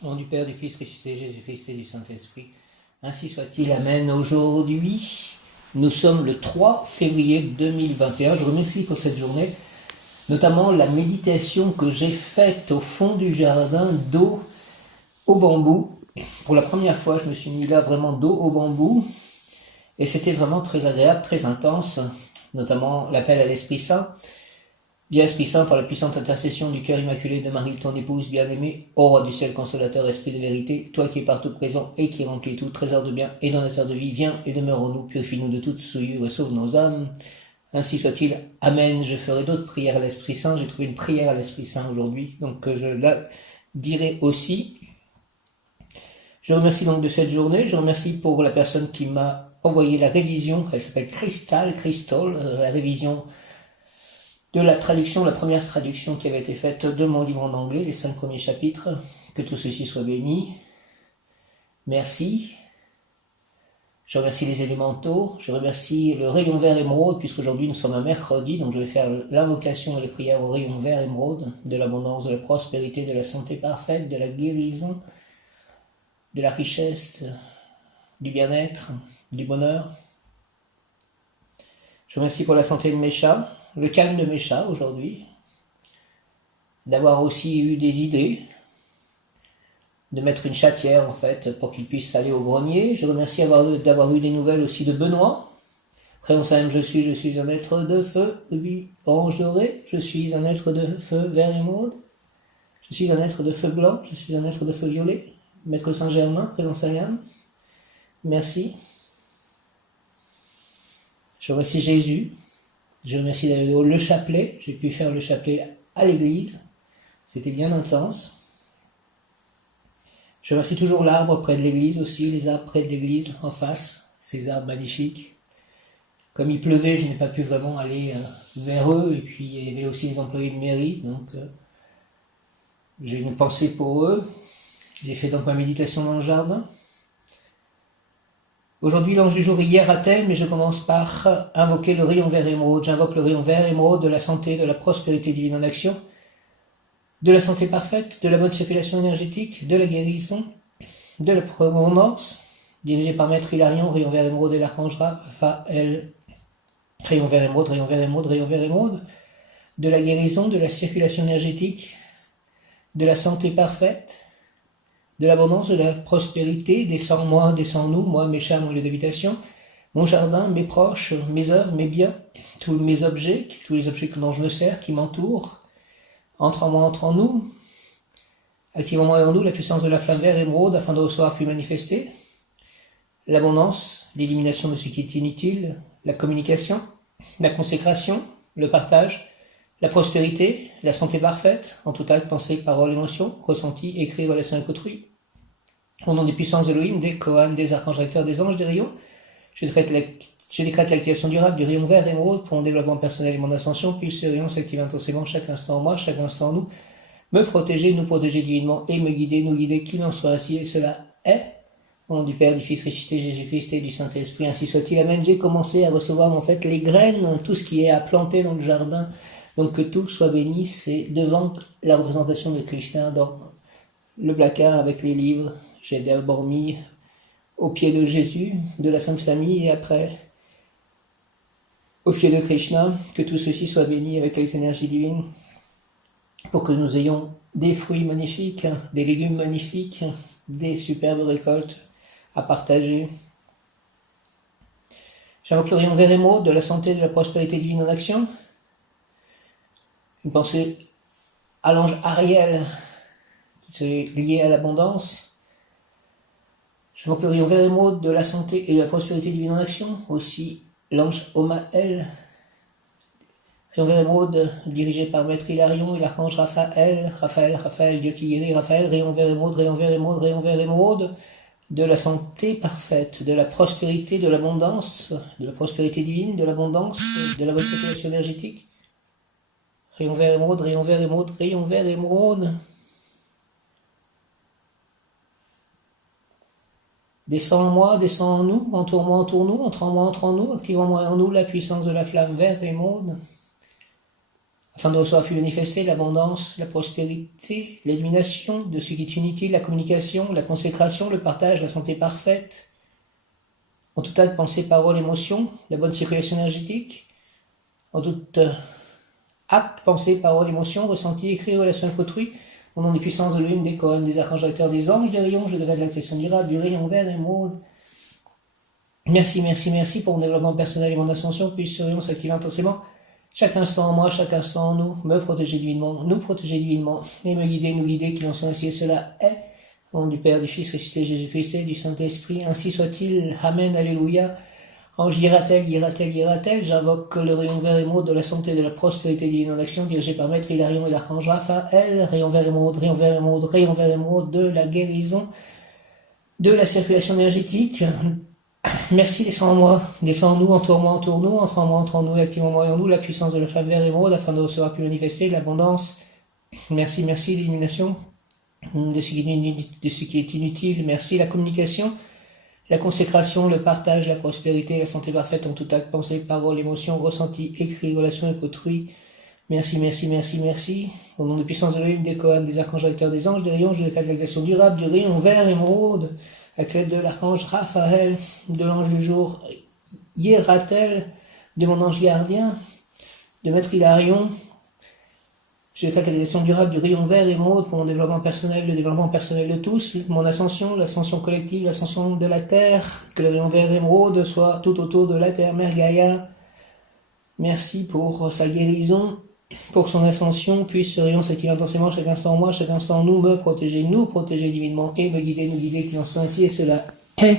Au nom du Père, du Fils, ressuscité, Jésus-Christ et du Saint-Esprit. Ainsi soit-il. Amen. Aujourd'hui, nous sommes le 3 février 2021. Je remercie pour cette journée, notamment la méditation que j'ai faite au fond du jardin d'eau au bambou. Pour la première fois, je me suis mis là vraiment d'eau au bambou. Et c'était vraiment très agréable, très intense, notamment l'appel à l'Esprit Saint. Viens Esprit Saint, par la puissante intercession du cœur immaculé de Marie, ton épouse bien-aimée, ô roi du ciel, consolateur, esprit de vérité, toi qui es partout présent et qui remplis tout, trésor de bien et donateur de vie, viens et demeure en nous, purifie-nous de toute souillure et sauve nos âmes. Ainsi soit-il. Amen. Je ferai d'autres prières à l'Esprit Saint. J'ai trouvé une prière à l'Esprit Saint aujourd'hui, donc je la dirai aussi. Je remercie donc de cette journée. Je remercie pour la personne qui m'a envoyé la révision. Elle s'appelle Crystal, la révision de la traduction, la première traduction qui avait été faite de mon livre en anglais, les 5 premiers chapitres. Que tout ceci soit béni. Merci. Je remercie les élémentaux. Je remercie le rayon vert émeraude, puisqu'aujourd'hui nous sommes un mercredi, donc je vais faire l'invocation et les prières au rayon vert émeraude, de l'abondance, de la prospérité, de la santé parfaite, de la guérison, de la richesse, du bien-être, du bonheur. Je remercie pour la santé de mes chats, le calme de mes chats aujourd'hui, d'avoir aussi eu des idées, de mettre une chatière en fait pour qu'ils puissent aller au grenier. Je remercie d'avoir eu des nouvelles aussi de Benoît. Prénom Saint, je suis un être de feu, rubis, orange doré, je suis un être de feu vert émeraude, je suis un être de feu blanc, je suis un être de feu violet. Maître Saint-Germain, Prénom Saint-Yann, merci. Je remercie Jésus. Je remercie le chapelet. J'ai pu faire le chapelet à l'église. C'était bien intense. Je remercie toujours l'arbre près de l'église aussi, les arbres près de l'église en face, ces arbres magnifiques. Comme il pleuvait, je n'ai pas pu vraiment aller vers eux. Et puis il y avait aussi les employés de mairie, donc j'ai une pensée pour eux. J'ai fait donc ma méditation dans le jardin. Aujourd'hui, l'ange du jour est Hiératel, mais je commence par invoquer le rayon vert émeraude. J'invoque le rayon vert émeraude de la santé, de la prospérité divine en action, de la santé parfaite, de la bonne circulation énergétique, de la guérison, de la provenance, dirigé par Maître Hilarion, rayon vert émeraude et l'archange Raphaël. Rayon vert émeraude, rayon vert émeraude, rayon vert émeraude, de la guérison, de la circulation énergétique, de la santé parfaite, de l'abondance, de la prospérité, descends moi, descends nous, moi, mes chats, mon lieu d'habitation, mon jardin, mes proches, mes œuvres, mes biens, tous mes objets, tous les objets dont je me sers, qui m'entourent, entre en moi, entre en nous, active en moi et en nous la puissance de la flamme verte émeraude afin de recevoir puis manifester l'abondance, l'élimination de ce qui est inutile, la communication, la consécration, le partage, la prospérité, la santé parfaite, en tout acte, pensée, parole, émotion, ressenti, écrit, relation avec autrui. Au nom des puissances Elohim, des Kohan, des archanges recteurs, des anges, des rayons, je décrète l'activation durable du rayon vert émeraude pour mon développement personnel et mon ascension, puis ce rayon s'active intensément chaque instant en moi, chaque instant en nous, me protéger, nous protéger divinement et me guider, nous guider, qu'il en soit ainsi, et cela est. Au nom du Père, du Fils ressuscité, Jésus-Christ et du Saint-Esprit, ainsi soit-il. Amen. J'ai commencé à recevoir en fait les graines, tout ce qui est à planter dans le jardin. Donc que tout soit béni, c'est devant la représentation de Krishna dans le placard avec les livres. J'ai d'abord mis au pied de Jésus, de la Sainte Famille, et après au pied de Krishna, que tout ceci soit béni avec les énergies divines, pour que nous ayons des fruits magnifiques, des légumes magnifiques, des superbes récoltes à partager. J'invoque le rayon vert émeraude de la santé et de la prospérité divine en action. Une pensée à l'ange Ariel, qui est lié à l'abondance. J'invoque le rayon vert émeraude de la santé et de la prospérité divine en action. Aussi l'ange Omaël, rayon vert émeraude dirigé par Maître Hilarion et l'archange Raphaël, Dieu qui guérit, Raphaël, rayon vert émeraude, rayon vert émeraude, rayon vert émeraude, de la santé parfaite, de la prospérité, de l'abondance, de la prospérité divine, de l'abondance, de la bonne circulation énergétique. Rayon vert émeraude, rayon vert émeraude, rayon vert émeraude. Descends en moi, descends en nous, entoure-moi, entoure-nous, entre en moi, entre en nous, active en moi et en nous la puissance de la flamme vert émeraude, afin de recevoir puis manifester l'abondance, la prospérité, l'élimination de ce qui est inutile, la communication, la consécration, le partage, la santé parfaite, en tout acte, pensée, parole, émotion, la bonne circulation énergétique, en tout acte, pensée, parole, émotion, ressenti, écrit, relation avec autrui, au nom des puissances de l'une, des couronnes, des archanges acteurs, des anges, des rayons, je devais la question durable, du rayon vert, émeraude. Merci, merci, merci pour mon développement personnel et mon ascension, puis ce rayon s'active intensément. Chaque instant en moi, chaque instant en nous, me protéger divinement, nous protéger divinement, et me guider, nous guider, qu'il en soit ainsi, et cela est. Au nom du Père, du Fils, ressuscité Jésus-Christ et du Saint-Esprit, ainsi soit-il. Amen, alléluia. Ange ira-t-elle, ira-t-elle, ira-t-elle, j'invoque le rayon vert émeraude de la santé et de la prospérité divine en action, dirigé par Maître Hilarion et l'archange Raphaël, rayon vert émeraude, rayon vert émeraude, rayon vert émeraude, de la guérison, de la circulation énergétique. Merci, descends en moi, descends en nous, entoure-moi, entoure-nous, entre en moi, entre en nous, et active en moi et en nous la puissance de la flamme vert émeraude afin de recevoir puis manifester l'abondance. Merci, merci, l'élimination de ce qui est inutile. Merci, la communication, la consécration, le partage, la prospérité, la santé parfaite en tout acte, pensée, parole, émotion, ressenti, écrit, relation avec autrui. Merci, merci, merci, merci. Au nom de puissance de l'une, des Kohanes, des archanges acteurs, des anges, des rayons, je déclare l'exaction durable du rayon vert émeraude, avec l'aide de l'archange Raphaël, de l'ange du jour Hiératel, de mon ange gardien, de Maître Hilarion. Je déclare l'exaction durable du rayon vert émeraude pour mon développement personnel, le développement personnel de tous, mon ascension, l'ascension collective, l'ascension de la Terre, que le rayon vert émeraude soit tout autour de la Terre, Mère Gaïa. Merci pour sa guérison, pour son ascension, puisse ce rayon s'activer intensément chaque instant en moi, chaque instant en nous, me protéger, nous protéger divinement, et me guider, nous guider, qu'il en soit ainsi, et cela est.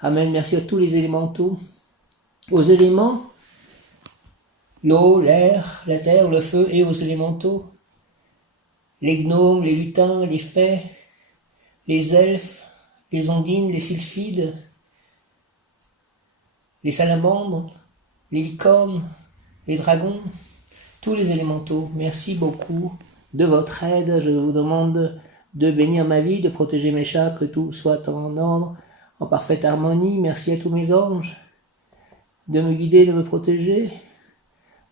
Amen. Merci à tous les élémentaux, aux éléments, l'eau, l'air, la terre, le feu, et aux élémentaux, les gnomes, les lutins, les fées, les elfes, les ondines, les sylphides, les salamandres, les licornes, les dragons, tous les élémentaux. Merci beaucoup de votre aide. Je vous demande de bénir ma vie, de protéger mes chats, que tout soit en ordre, en parfaite harmonie. Merci à tous mes anges de me guider, de me protéger,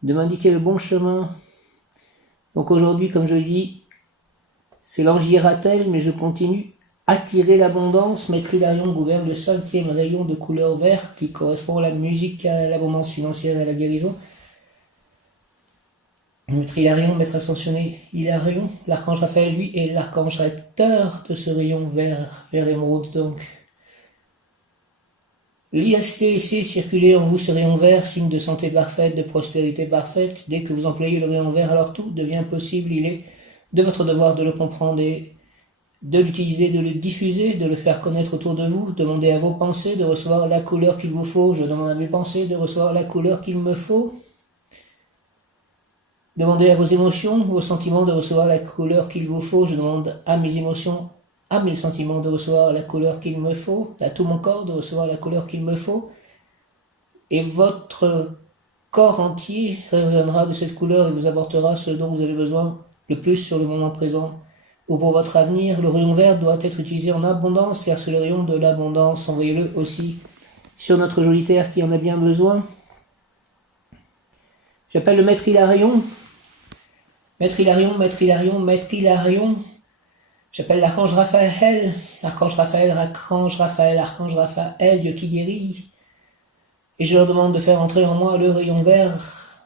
de m'indiquer le bon chemin. Donc aujourd'hui, comme je dis, c'est l'ange Hiératel, mais je continue à tirer l'abondance. Maître Hilarion gouverne le 5e rayon de couleur verte qui correspond à la musique, à l'abondance financière et à la guérison. Maître Hilarion, maître ascensionné Hilarion, l'archange Raphaël, lui, est l'archange recteur de ce rayon vert émeraude. Donc, laissez circuler en vous ce rayon vert, signe de santé parfaite, de prospérité parfaite. Dès que vous employez le rayon vert, alors tout devient possible. Il est de votre devoir de le comprendre et de l'utiliser, de le diffuser, de le faire connaître autour de vous. Demandez à vos pensées de recevoir la couleur qu'il vous faut. Je demande à mes pensées de recevoir la couleur qu'il me faut. Demandez à vos émotions, vos sentiments de recevoir la couleur qu'il vous faut. Je demande à mes émotions, à mes sentiments de recevoir la couleur qu'il me faut. À tout mon corps de recevoir la couleur qu'il me faut. Et votre corps entier reviendra de cette couleur et vous apportera ce dont vous avez besoin le plus sur le moment présent. Ou pour votre avenir, le rayon vert doit être utilisé en abondance, car c'est le rayon de l'abondance. Envoyez-le aussi sur notre jolie terre qui en a bien besoin. J'appelle le Maître Hilarion. Maître Hilarion, Maître Hilarion, Maître Hilarion. J'appelle l'archange Raphaël, archange Raphaël, archange Raphaël, archange Raphaël, Dieu qui guérit. Et je leur demande de faire entrer en moi le rayon vert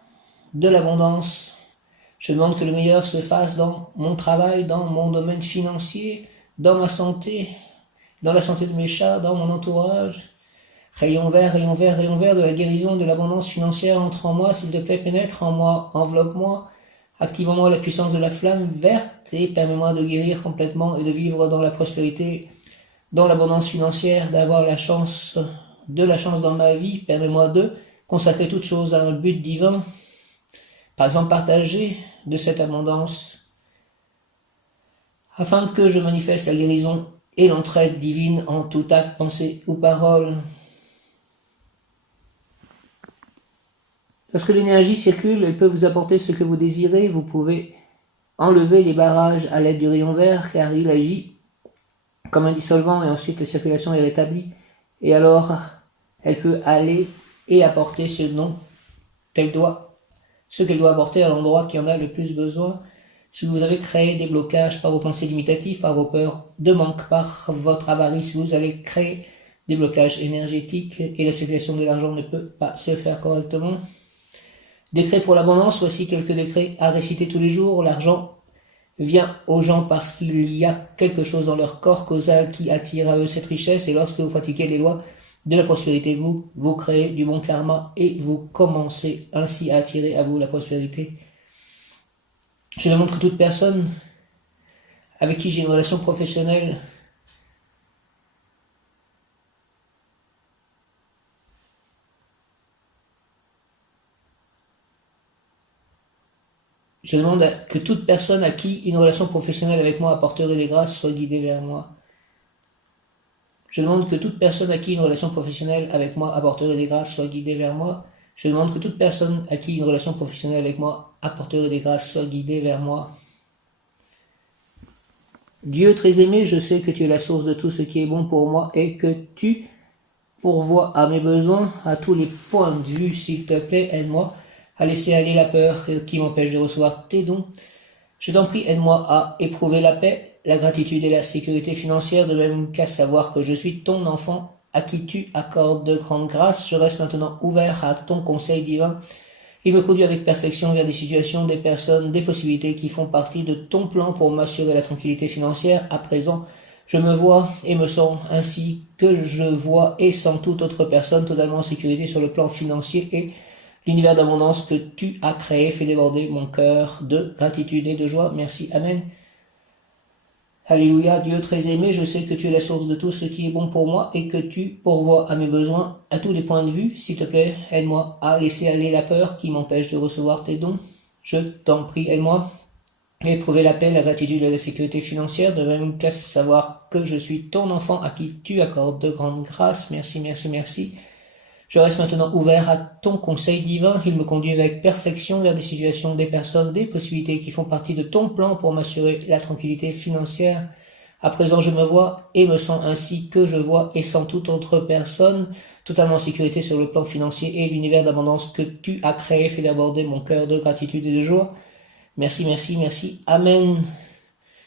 de l'abondance. Je demande que le meilleur se fasse dans mon travail, dans mon domaine financier, dans ma santé, dans la santé de mes chats, dans mon entourage. Rayon vert, rayon vert, rayon vert de la guérison, de l'abondance financière, entre en moi, s'il te plaît, pénètre en moi, enveloppe-moi, active en moi la puissance de la flamme verte et permets-moi de guérir complètement et de vivre dans la prospérité, dans l'abondance financière, d'avoir la chance dans ma vie. Permets-moi de consacrer toute chose à un but divin. Par exemple, partager de cette abondance afin que je manifeste la guérison et l'entraide divine en tout acte, pensée ou parole. Lorsque l'énergie circule, elle peut vous apporter ce que vous désirez. Vous pouvez enlever les barrages à l'aide du rayon vert, car il agit comme un dissolvant et ensuite la circulation est rétablie. Et alors, elle peut aller et apporter ce dont elle doit, ce qu'elle doit apporter à l'endroit qui en a le plus besoin. Si vous avez créé des blocages par vos pensées limitatives, par vos peurs de manque, par votre avarice, vous allez créer des blocages énergétiques et la circulation de l'argent ne peut pas se faire correctement. Décret pour l'abondance, voici quelques décrets à réciter tous les jours. L'argent vient aux gens parce qu'il y a quelque chose dans leur corps causal qui attire à eux cette richesse, et lorsque vous pratiquez les lois de la prospérité, vous créez du bon karma et vous commencez ainsi à attirer à vous la prospérité. Je demande que toute personne avec qui j'ai une relation professionnelle Je demande que toute personne à qui une relation professionnelle avec moi apporterait des grâces soit guidée vers moi. Je demande que toute personne à qui une relation professionnelle avec moi apporterait des grâces soit guidée vers moi. Je demande que toute personne à qui une relation professionnelle avec moi apporterait des grâces soit guidée vers moi. Dieu très aimé, je sais que tu es la source de tout ce qui est bon pour moi et que tu pourvois à mes besoins, à tous les points de vue. S'il te plaît, aide-moi à laisser aller la peur qui m'empêche de recevoir tes dons. Je t'en prie, aide-moi à éprouver la paix, la gratitude et la sécurité financière, de même qu'à savoir que je suis ton enfant à qui tu accordes de grandes grâces. Je reste maintenant ouvert à ton conseil divin. Il me conduit avec perfection vers des situations, des personnes, des possibilités qui font partie de ton plan pour m'assurer la tranquillité financière. À présent, je me vois et me sens ainsi que je vois et sens toute autre personne totalement en sécurité sur le plan financier, et l'univers d'abondance que tu as créé fait déborder mon cœur de gratitude et de joie. Merci. Amen. Alléluia. Dieu très aimé, je sais que tu es la source de tout ce qui est bon pour moi et que tu pourvois à mes besoins à tous les points de vue. S'il te plaît, aide-moi à laisser aller la peur qui m'empêche de recevoir tes dons. Je t'en prie, aide-moi à éprouver la paix, la gratitude et la sécurité financière, de même qu'à savoir que je suis ton enfant à qui tu accordes de grandes grâces. Merci, merci, merci. Je reste maintenant ouvert à ton conseil divin. Il me conduit avec perfection vers des situations, des personnes, des possibilités qui font partie de ton plan pour m'assurer la tranquillité financière. À présent, je me vois et me sens ainsi que je vois et sens toute autre personne totalement en sécurité sur le plan financier, et l'univers d'abondance que tu as créé fait déborder mon cœur de gratitude et de joie. Merci, merci, merci. Amen.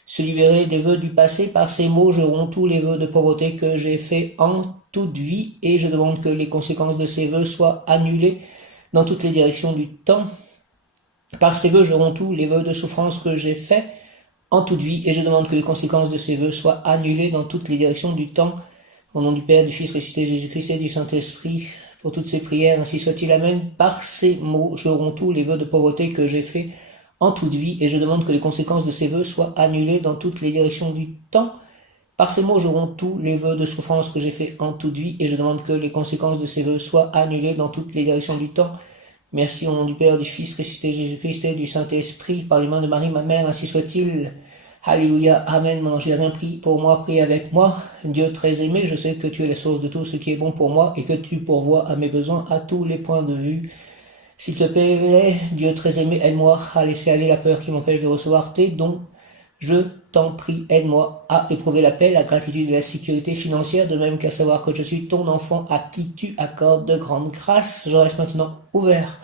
Se libérer des vœux du passé. Par ces mots, je romps tous les vœux de pauvreté que j'ai faits en toute vie, et je demande que les conséquences de ces vœux soient annulées dans toutes les directions du temps. Par ces vœux, je romps tous les vœux de souffrance que j'ai faits en toute vie, et je demande que les conséquences de ces vœux soient annulées dans toutes les directions du temps. Au nom du Père, du Fils ressuscité Jésus-Christ et du Saint-Esprit, pour toutes ces prières, ainsi soit-il. Amen. Par ces mots, je romps tous les vœux de pauvreté que j'ai faits en toute vie, et je demande que les conséquences de ces vœux soient annulées dans toutes les directions du temps. Par ces mots, je romps tous les vœux de souffrance que j'ai faits en toute vie, et je demande que les conséquences de ces vœux soient annulées dans toutes les directions du temps. Merci au nom du Père, du Fils ressuscité Jésus-Christ et du Saint-Esprit, par les mains de Marie, ma mère, ainsi soit-il. Alléluia, Amen. Mon ange gardien, prie pour moi, prie avec moi. Dieu très aimé, je sais que tu es la source de tout ce qui est bon pour moi et que tu pourvois à mes besoins à tous les points de vue. S'il te plaît, Dieu très aimé, aide-moi à laisser aller la peur qui m'empêche de recevoir tes dons. Je t'en prie, aide-moi à éprouver la paix, la gratitude et la sécurité financière, de même qu'à savoir que je suis ton enfant à qui tu accordes de grandes grâces. Je reste maintenant ouvert.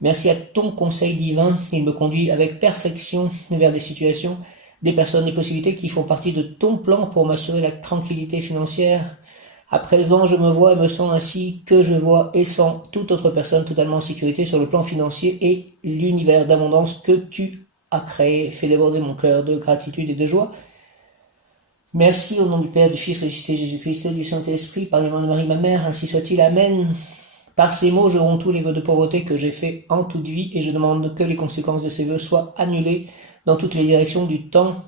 Merci à ton conseil divin. Il me conduit avec perfection vers des situations, des personnes, des possibilités qui font partie de ton plan pour m'assurer la tranquillité financière. À présent, je me vois et me sens ainsi que je vois et sens toute autre personne totalement en sécurité sur le plan financier, et l'univers d'abondance que tu as créé fait déborder mon cœur de gratitude et de joie. Merci au nom du Père, du Fils ressuscité Jésus-Christ et du Saint-Esprit, par les mains de Marie, ma mère, ainsi soit-il. Amen. Par ces mots, je romps tous les vœux de pauvreté que j'ai faits en toute vie, et je demande que les conséquences de ces vœux soient annulées dans toutes les directions du temps.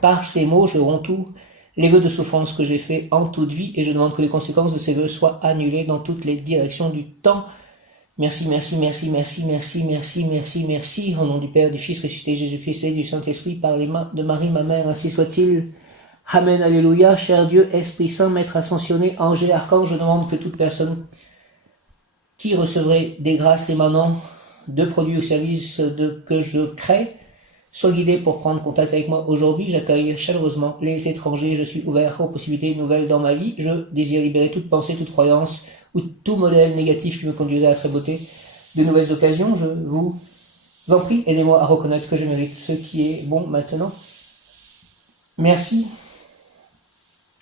Par ces mots, je romps tous les vœux de souffrance que j'ai faits en toute vie, et je demande que les conséquences de ces vœux soient annulées dans toutes les directions du temps. Merci, merci, merci, merci, merci, merci, merci, merci. Au nom du Père, du Fils ressuscité Jésus-Christ et du Saint-Esprit, par les mains de Marie, ma mère, ainsi soit-il. Amen, alléluia. Cher Dieu, Esprit Saint, Maître ascensionné, ange et archange, je demande que toute personne qui recevrait des grâces émanant de produits ou services que je crée soit guidé pour prendre contact avec moi aujourd'hui. J'accueille chaleureusement les étrangers. Je suis ouvert aux possibilités nouvelles dans ma vie. Je désire libérer toute pensée, toute croyance ou tout modèle négatif qui me conduirait à saboter de nouvelles occasions. Je vous en prie, aidez-moi à reconnaître que je mérite ce qui est bon maintenant. Merci.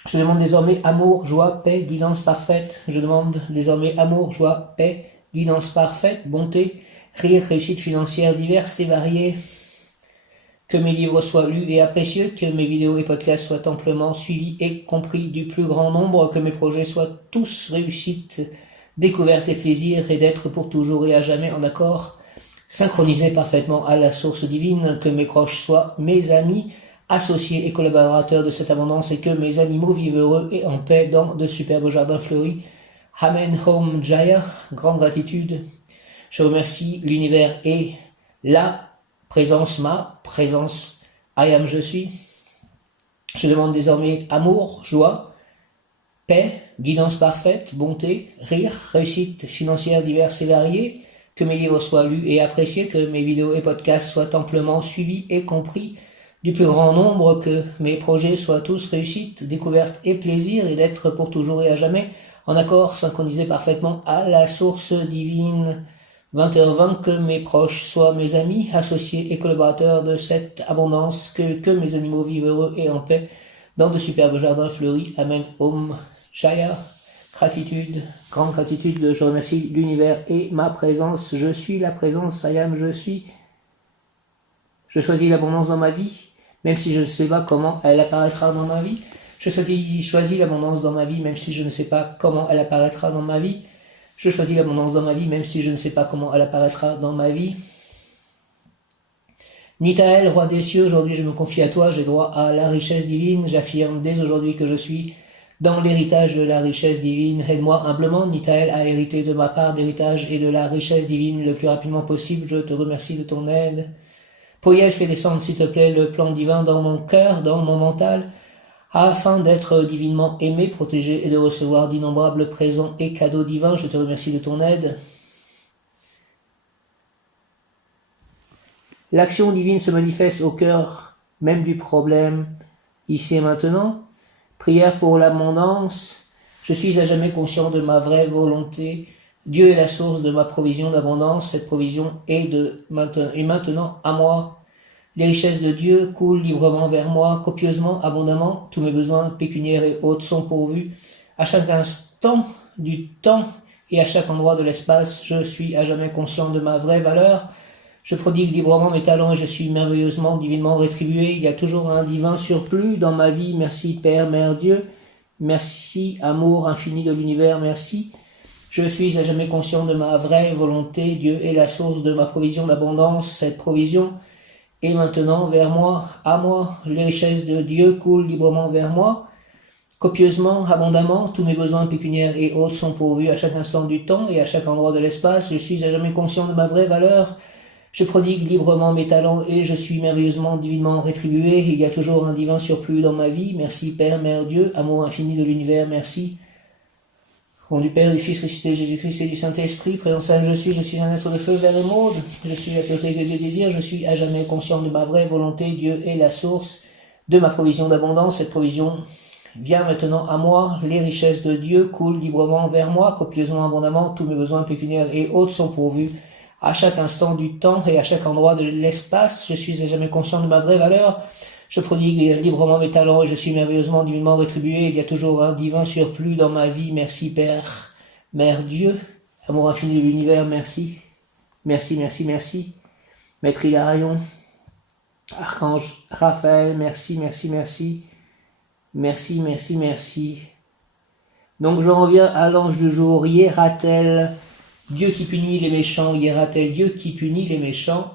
Je demande désormais amour, joie, paix, guidance parfaite. Je demande désormais amour, joie, paix, guidance parfaite, bonté, rire, réussite financière diverses et variées. Que mes livres soient lus et appréciés, que mes vidéos et podcasts soient amplement suivis et compris du plus grand nombre, que mes projets soient tous réussites, découvertes et plaisirs, et d'être pour toujours et à jamais en accord, synchronisés parfaitement à la source divine, que mes proches soient mes amis, associés et collaborateurs de cette abondance, et que mes animaux vivent heureux et en paix dans de superbes jardins fleuris. Amen, Hom Jaya, grande gratitude. Je remercie l'univers et la présence, ma présence, I am, je suis. Je demande désormais amour, joie, paix, guidance parfaite, bonté, rire, réussite financière diverses et variées, que mes livres soient lus et appréciés, que mes vidéos et podcasts soient amplement suivis et compris du plus grand nombre, que mes projets soient tous réussites, découvertes et plaisirs, et d'être pour toujours et à jamais en accord, synchronisés parfaitement à la source divine. 20h20, que mes proches soient mes amis, associés et collaborateurs de cette abondance, que mes animaux vivent heureux et en paix dans de superbes jardins fleuris. Amen, Om, Jaya. Gratitude, grande gratitude, je remercie l'univers et ma présence. Je suis la présence, I am, je suis. Je choisis l'abondance dans ma vie, même si je ne sais pas comment elle apparaîtra dans ma vie. Je choisis l'abondance dans ma vie, même si je ne sais pas comment elle apparaîtra dans ma vie. Je choisis l'abondance dans ma vie, même si je ne sais pas comment elle apparaîtra dans ma vie. Nitaël, roi des cieux, aujourd'hui je me confie à toi, j'ai droit à la richesse divine. J'affirme dès aujourd'hui que je suis dans l'héritage de la richesse divine. Aide-moi humblement, Nitaël, à hériter de ma part d'héritage et de la richesse divine le plus rapidement possible. Je te remercie de ton aide. Poyel, fais descendre, s'il te plaît, le plan divin dans mon cœur, dans mon mental, afin d'être divinement aimé, protégé et de recevoir d'innombrables présents et cadeaux divins. Je te remercie de ton aide. L'action divine se manifeste au cœur même du problème, ici et maintenant. Prière pour l'abondance. Je suis à jamais conscient de ma vraie volonté. Dieu est la source de ma provision d'abondance. Cette provision est maintenant à moi. Les richesses de Dieu coulent librement vers moi, copieusement, abondamment. Tous mes besoins pécuniaires et autres sont pourvus. À chaque instant du temps et à chaque endroit de l'espace, je suis à jamais conscient de ma vraie valeur. Je prodigue librement mes talents et je suis merveilleusement, divinement rétribué. Il y a toujours un divin surplus dans ma vie. Merci Père, Mère Dieu. Merci amour infini de l'univers. Merci. Je suis à jamais conscient de ma vraie volonté. Dieu est la source de ma provision d'abondance. Cette provision est maintenant vers moi, à moi. Les richesses de Dieu coulent librement vers moi, copieusement, abondamment. Tous mes besoins pécuniaires et autres sont pourvus à chaque instant du temps et à chaque endroit de l'espace. Je suis à jamais conscient de ma vraie valeur. Je prodigue librement mes talents et je suis merveilleusement, divinement rétribué. Il y a toujours un divin surplus dans ma vie. Merci Père, Mère Dieu, amour infini de l'univers, merci. Au nom du Père, du Fils ressuscité Jésus-Christ et du Saint-Esprit, présence je suis un être de feu, vert et émeraude. Je suis la pureté que Dieu désire, je suis à jamais conscient de ma vraie volonté. Dieu est la source de ma provision d'abondance. Cette provision vient maintenant à moi. Les richesses de Dieu coulent librement vers moi, copieusement, abondamment. Tous mes besoins pécuniaires et autres sont pourvus à chaque instant du temps et à chaque endroit de l'espace. Je suis à jamais conscient de ma vraie valeur. Je prodigue librement mes talents et je suis merveilleusement, divinement rétribué. Il y a toujours un divin surplus dans ma vie. Merci Père, Mère Dieu, amour infini de l'univers, merci. Merci, merci, merci. Maître Hilarion, Archange Raphaël, merci, merci, merci. Merci, merci, merci. Donc je reviens à l'ange du jour, Hiératel, Dieu qui punit les méchants, Hiératel, Dieu qui punit les méchants.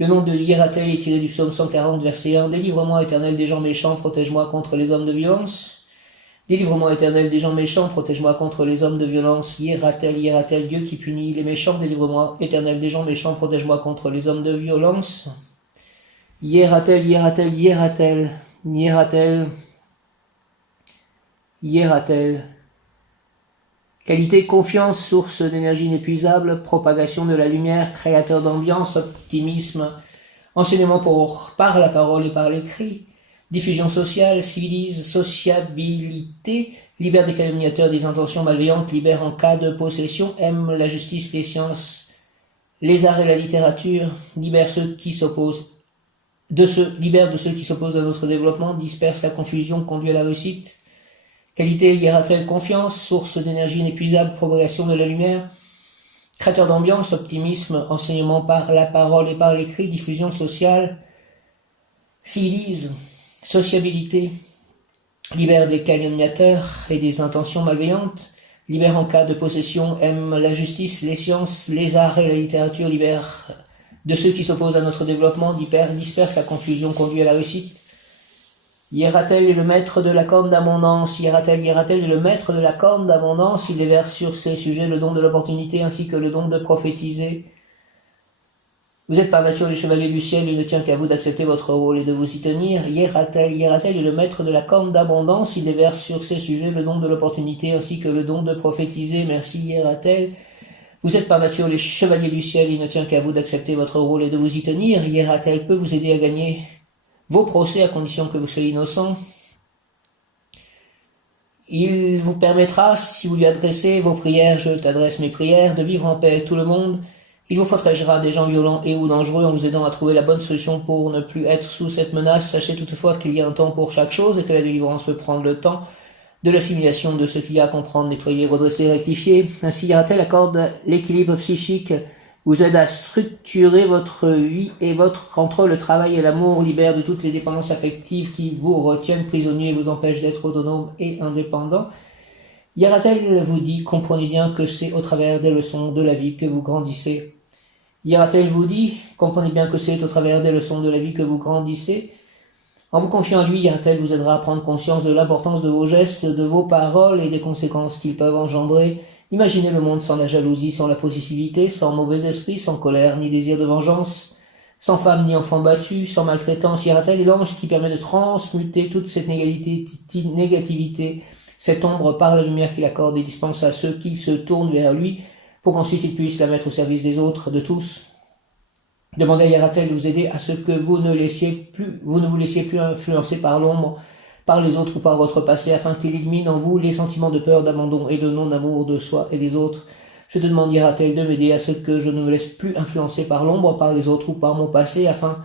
Le nom de Hiératel est tiré du psaume 140, verset 1. Délivre-moi, Éternel, des gens méchants, protège-moi contre les hommes de violence. Délivre-moi, Éternel, des gens méchants, protège-moi contre les hommes de violence. Hiératel, Hiératel, Dieu qui punit les méchants. Délivre-moi, Éternel, des gens méchants, protège-moi contre les hommes de violence. Hiératel, Hiératel, Hiératel, Hiératel, Hiératel. Qualité, confiance, source d'énergie inépuisable, propagation de la lumière, créateur d'ambiance, optimisme, enseignement par la parole et par l'écrit, diffusion sociale, civilise, sociabilité, libère des calomniateurs, des intentions malveillantes, libère en cas de possession, aime la justice, les sciences les arts et la littérature, libère de ceux qui s'opposent à notre développement, disperse la confusion, conduit à la réussite. Qualité, hiératel, confiance, source d'énergie inépuisable, propagation de la lumière, créateur d'ambiance, optimisme, enseignement par la parole et par l'écrit, diffusion sociale, civilise, sociabilité, libère des calomniateurs et des intentions malveillantes, libère en cas de possession, aime la justice, les sciences, les arts et la littérature, libère de ceux qui s'opposent à notre développement, disperse la confusion, conduit à la réussite. Hiératel est le maître de la corne d'abondance, Hiératel est le maître de la corne d'abondance, il déverse sur ses sujets le don de l'opportunité ainsi que le don de prophétiser. Vous êtes par nature les chevaliers du ciel, il ne tient qu'à vous d'accepter votre rôle et de vous y tenir. Hiératel est le maître de la corne d'abondance, il déverse sur ses sujets le don de l'opportunité ainsi que le don de prophétiser. Merci Hiératel. Vous êtes par nature les chevaliers du ciel, il ne tient qu'à vous d'accepter votre rôle et de vous y tenir. Hiératel peut vous aider à gagner vos procès à condition que vous soyez innocent. Il vous permettra, si vous lui adressez vos prières, je t'adresse mes prières, de vivre en paix avec tout le monde. Il vous protégera des gens violents et ou dangereux en vous aidant à trouver la bonne solution pour ne plus être sous cette menace. Sachez toutefois qu'il y a un temps pour chaque chose et que la délivrance peut prendre le temps de l'assimilation de ce qu'il y a à comprendre, nettoyer, redresser, rectifier. Ainsi, Hiératel accorde l'équilibre psychique, vous aide à structurer votre vie et entre le travail et l'amour, libère de toutes les dépendances affectives qui vous retiennent prisonniers et vous empêchent d'être autonome et indépendant. Hiératel vous dit, comprenez bien que c'est au travers des leçons de la vie que vous grandissez. Hiératel vous dit, comprenez bien que c'est au travers des leçons de la vie que vous grandissez. En vous confiant en lui, Hiératel vous aidera à prendre conscience de l'importance de vos gestes, de vos paroles et des conséquences qu'ils peuvent engendrer. Imaginez le monde sans la jalousie, sans la possessivité, sans mauvais esprit, sans colère ni désir de vengeance, sans femme ni enfant battu, sans maltraitance. Hiératel est l'ange qui permet de transmuter toute cette négativité, cette ombre par la lumière qu'il accorde et dispense à ceux qui se tournent vers lui pour qu'ensuite il puisse la mettre au service des autres, de tous. Demandez à Hiératel de vous aider à ce que vous ne vous laissiez plus influencer par l'ombre, par les autres ou par votre passé, afin qu'il élimine en vous les sentiments de peur, d'abandon et de non-amour de soi et des autres. Je te demande, Hiératel, de m'aider à ce que je ne me laisse plus influencer par l'ombre, par les autres ou par mon passé, afin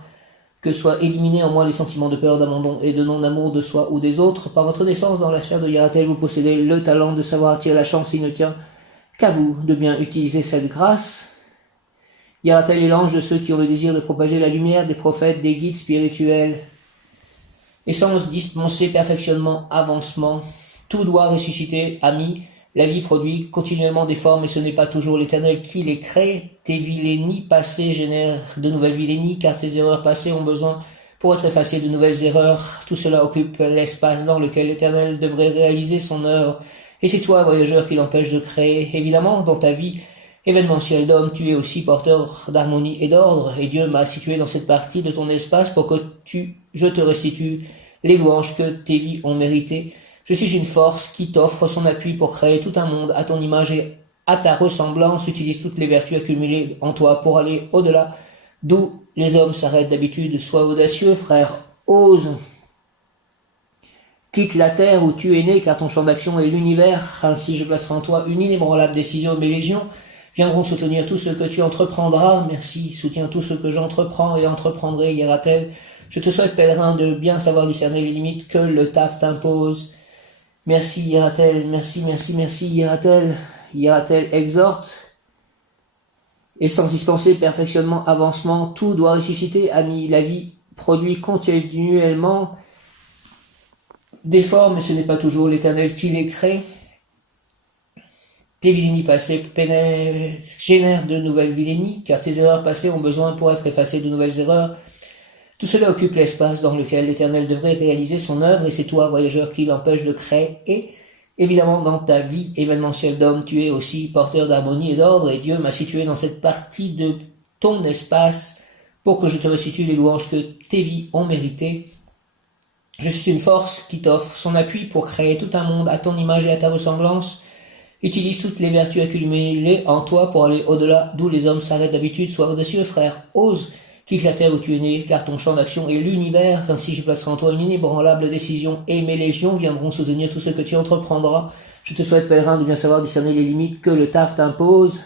que soient éliminés en moi les sentiments de peur, d'abandon et de non-amour de soi ou des autres. Par votre naissance dans la sphère de Hiératel, vous possédez le talent de savoir attirer la chance. Il ne tient qu'à vous de bien utiliser cette grâce. Hiératel est l'ange de ceux qui ont le désir de propager la lumière, des prophètes, des guides spirituels. Essence, dispensée, perfectionnement, avancement. Tout doit ressusciter, amis. La vie produit continuellement des formes et ce n'est pas toujours l'Éternel qui les crée. Tes vilainies passées génèrent de nouvelles vilainies car tes erreurs passées ont besoin pour être effacées de nouvelles erreurs. Tout cela occupe l'espace dans lequel l'Éternel devrait réaliser son œuvre. Et c'est toi, voyageur, qui l'empêche de créer. Évidemment, dans ta vie événementielle d'homme, tu es aussi porteur d'harmonie et d'ordre, et Dieu m'a situé dans cette partie de ton espace pour que je te restitue les louanges que tes vies ont méritées. Je suis une force qui t'offre son appui pour créer tout un monde à ton image et à ta ressemblance. Utilise toutes les vertus accumulées en toi pour aller au-delà d'où les hommes s'arrêtent d'habitude. Sois audacieux, frère, ose. Quitte la terre où tu es né, car ton champ d'action est l'univers. Ainsi je placerai en toi une inébranlable décision. Mes légions viendront soutenir tout ce que tu entreprendras. Merci, soutiens tout ce que j'entreprends et entreprendrai, Hiératel. Je te souhaite, pèlerin, de bien savoir discerner les limites que le taf t'impose. Merci, Hiératel, merci, Hiératel. Hiératel exhorte. Et sans dispenser perfectionnement, avancement, tout doit ressusciter, ami. La vie produit continuellement des formes, mais ce n'est pas toujours l'Éternel qui les crée. Tes vilainies passées génèrent de nouvelles vilainies, car tes erreurs passées ont besoin pour être effacées de nouvelles erreurs. Tout cela occupe l'espace dans lequel l'Éternel devrait réaliser son œuvre, et c'est toi, voyageur, qui l'empêche de créer. Et évidemment, dans ta vie événementielle d'homme, tu es aussi porteur d'harmonie et d'ordre, et Dieu m'a situé dans cette partie de ton espace pour que je te restitue les louanges que tes vies ont méritées. Je suis une force qui t'offre son appui pour créer tout un monde à ton image et à ta ressemblance. Utilise toutes les vertus accumulées en toi pour aller au-delà d'où les hommes s'arrêtent d'habitude. Sois audacieux, frère. Ose. Quitte la terre où tu es né, car ton champ d'action est l'univers. Ainsi je placerai en toi une inébranlable décision et mes légions viendront soutenir tout ce que tu entreprendras. Je te souhaite, pèlerin, de bien savoir discerner les limites que le taf t'impose.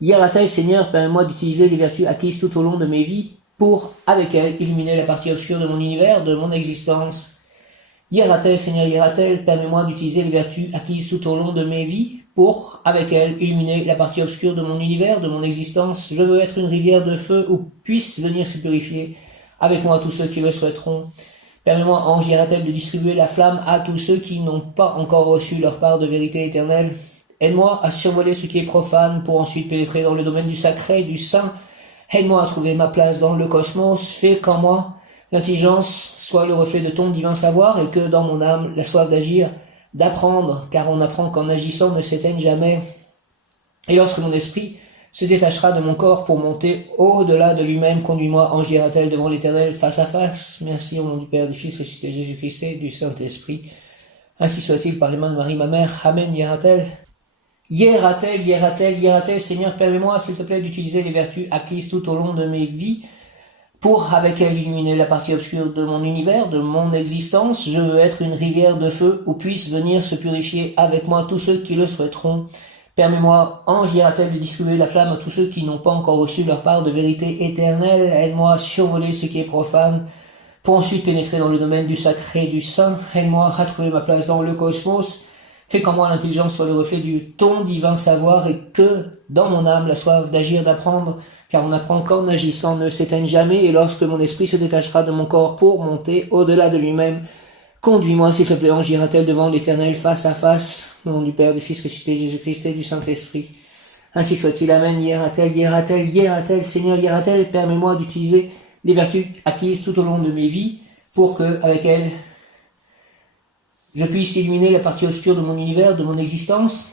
Hieratel, Seigneur, permets-moi d'utiliser les vertus acquises tout au long de mes vies pour, avec elles, illuminer la partie obscure de mon univers, de mon existence. Hieratel, Seigneur, Hieratel, permets-moi d'utiliser les vertus acquises tout au long de mes vies pour, avec elles, illuminer la partie obscure de mon univers, de mon existence. Je veux être une rivière de feu où puissent venir se purifier avec moi tous ceux qui le souhaiteront. Permets-moi, ange Hieratel, de distribuer la flamme à tous ceux qui n'ont pas encore reçu leur part de vérité éternelle. Aide-moi à survoler ce qui est profane pour ensuite pénétrer dans le domaine du sacré, du saint. Aide-moi à trouver ma place dans le cosmos. Fais qu'en moi, l'intelligence soit le reflet de ton divin savoir et que dans mon âme, la soif d'agir, d'apprendre, car on apprend qu'en agissant ne s'éteigne jamais. Et lorsque mon esprit se détachera de mon corps pour monter au-delà de lui-même, conduis-moi, ange Hieratel, devant l'Éternel, face à face. Merci au nom du Père, du Fils, ressuscité Jésus-Christ et du Saint-Esprit. Ainsi soit-il par les mains de Marie, ma mère. Amen, Hieratel. Hieratel, Hieratel, Hieratel, Seigneur, permets-moi, s'il te plaît, d'utiliser les vertus acquises tout au long de mes vies pour, avec elles, illuminer la partie obscure de mon univers, de mon existence. Je veux être une rivière de feu où puissent venir se purifier avec moi tous ceux qui le souhaiteront. Permets-moi, ange Hieratel, de distribuer la flamme à tous ceux qui n'ont pas encore reçu leur part de vérité éternelle. Aide-moi à survoler ce qui est profane pour ensuite pénétrer dans le domaine du sacré, du saint. Aide-moi à trouver ma place dans le cosmos. Fais qu'en moi l'intelligence soit le reflet du ton divin savoir et que, dans mon âme, la soif d'agir, d'apprendre, car on apprend qu'en agissant ne s'éteigne jamais, et lorsque mon esprit se détachera de mon corps pour monter au-delà de lui-même, conduis-moi, s'il te plaît, ange Hieratel, devant l'Éternel, face à face, au nom du Père, du Fils, ressuscité Jésus-Christ et du Saint-Esprit. Ainsi soit-il, amen, Hieratel, Hieratel, Hieratel, Seigneur Hieratel, permets-moi d'utiliser les vertus acquises tout au long de mes vies, pour que, avec elles, je puisse illuminer la partie obscure de mon univers, de mon existence.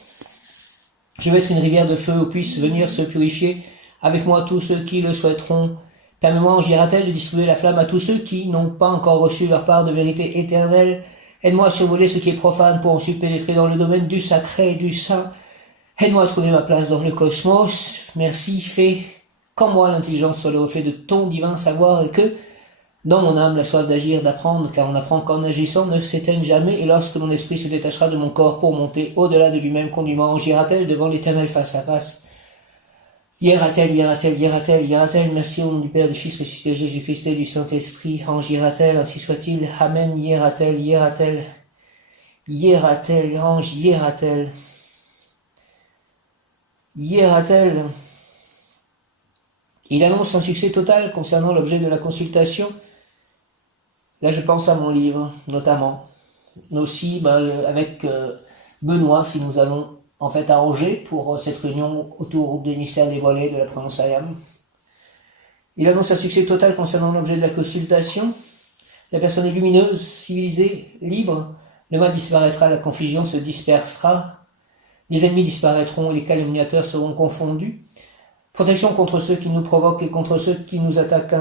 Je veux être une rivière de feu où puissent venir se purifier avec moi tous ceux qui le souhaiteront. Permets-moi, ange Hieratel, de distribuer la flamme à tous ceux qui n'ont pas encore reçu leur part de vérité éternelle. Aide-moi à survoler ce qui est profane pour ensuite pénétrer dans le domaine du sacré et du saint. Aide-moi à trouver ma place dans le cosmos. Merci, fais qu'en moi l'intelligence soit le reflet de ton divin savoir et que, dans mon âme, la soif d'agir, d'apprendre, car on apprend qu'en agissant ne s'éteigne jamais, et lorsque mon esprit se détachera de mon corps pour monter au-delà de lui-même, conduis-moi, ange Hieratel, devant l'Éternel face à face. Hieratel, Hieratel, Hieratel, Hieratel, merci au nom du Père, du Fils, ressuscité Jésus-Christ et du Saint-Esprit, ange Hieratel, ainsi soit-il, amen, Hieratel, Hieratel, Hieratel, ange Hieratel, Hieratel. Il annonce un succès total concernant l'objet de la consultation. Là, je pense à mon livre, notamment. Mais aussi, avec Benoît, si nous allons en fait à Angers pour cette réunion autour des mystères dévoilés de la Prononce Ayam. Il annonce un succès total concernant l'objet de la consultation. La personne est lumineuse, civilisée, libre. Le mal disparaîtra, la confusion se dispersera. Les ennemis disparaîtront et les calomniateurs seront confondus. Protection contre ceux qui nous provoquent et contre ceux qui nous attaquent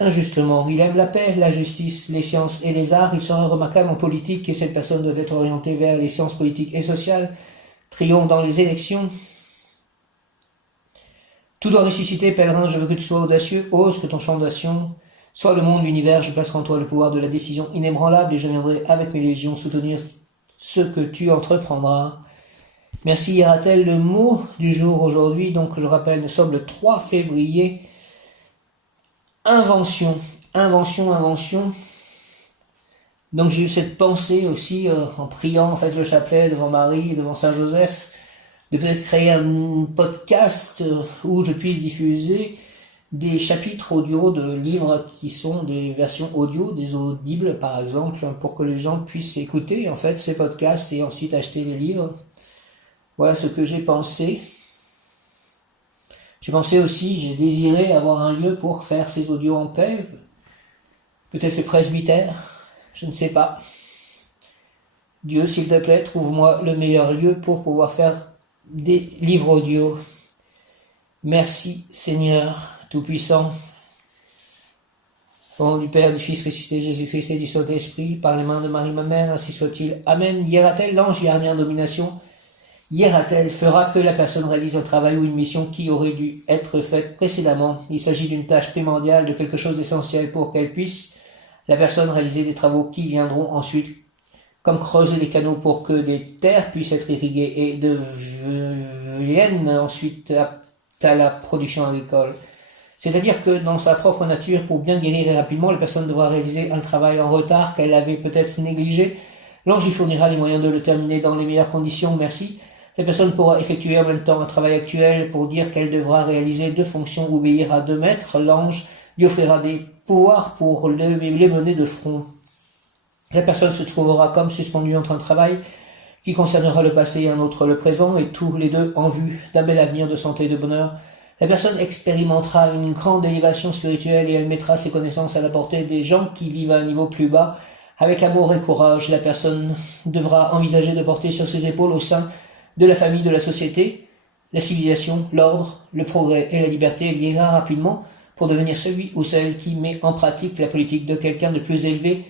injustement. Il aime la paix, la justice, les sciences et les arts. Il sera remarquable en politique et cette personne doit être orientée vers les sciences politiques et sociales. Triomphe dans les élections. Tout doit ressusciter, pèlerin, je veux que tu sois audacieux. Ose que ton champ d'action soit le monde, l'univers. Je placerai en toi le pouvoir de la décision inébranlable et je viendrai avec mes légions soutenir ce que tu entreprendras. Merci Hieratel, le mot du jour aujourd'hui, donc je rappelle, nous sommes le 3 février. Invention. Donc j'ai eu cette pensée aussi en priant en fait le chapelet devant Marie et devant Saint Joseph, de peut-être créer un podcast où je puisse diffuser des chapitres audio de livres qui sont des versions audio, des audibles par exemple, pour que les gens puissent écouter en fait ces podcasts et ensuite acheter les livres. Voilà ce que j'ai pensé. J'ai désiré avoir un lieu pour faire ces audios en paix. Peut-être le presbytère, je ne sais pas. Dieu, s'il te plaît, trouve-moi le meilleur lieu pour pouvoir faire des livres audio. Merci Seigneur Tout-Puissant. Au nom du Père, du Fils ressuscité Jésus-Christ et du Saint-Esprit, par les mains de Marie ma mère, ainsi soit-il. Amen. Hieratel, l'ange gardien en domination. Hieratel fera que la personne réalise un travail ou une mission qui aurait dû être faite précédemment. Il s'agit d'une tâche primordiale, de quelque chose d'essentiel pour qu'elle puisse, la personne, réaliser des travaux qui viendront ensuite, comme creuser des canaux pour que des terres puissent être irriguées et deviennent ensuite à la production agricole. C'est-à-dire que dans sa propre nature, pour bien guérir et rapidement, la personne devra réaliser un travail en retard qu'elle avait peut-être négligé. L'ange lui fournira les moyens de le terminer dans les meilleures conditions, merci. La personne pourra effectuer en même temps un travail actuel pour dire qu'elle devra réaliser 2 fonctions ou obéir à 2 maîtres. L'ange lui offrira des pouvoirs pour les mener de front. La personne se trouvera comme suspendue entre un travail qui concernera le passé et un autre le présent, et tous les deux en vue d'un bel avenir de santé et de bonheur. La personne expérimentera une grande élévation spirituelle et elle mettra ses connaissances à la portée des gens qui vivent à un niveau plus bas. Avec amour et courage, la personne devra envisager de porter sur ses épaules au sein de la famille, de la société, la civilisation, l'ordre, le progrès et la liberté. Elle ira rapidement pour devenir celui ou celle qui met en pratique la politique de quelqu'un de plus élevé,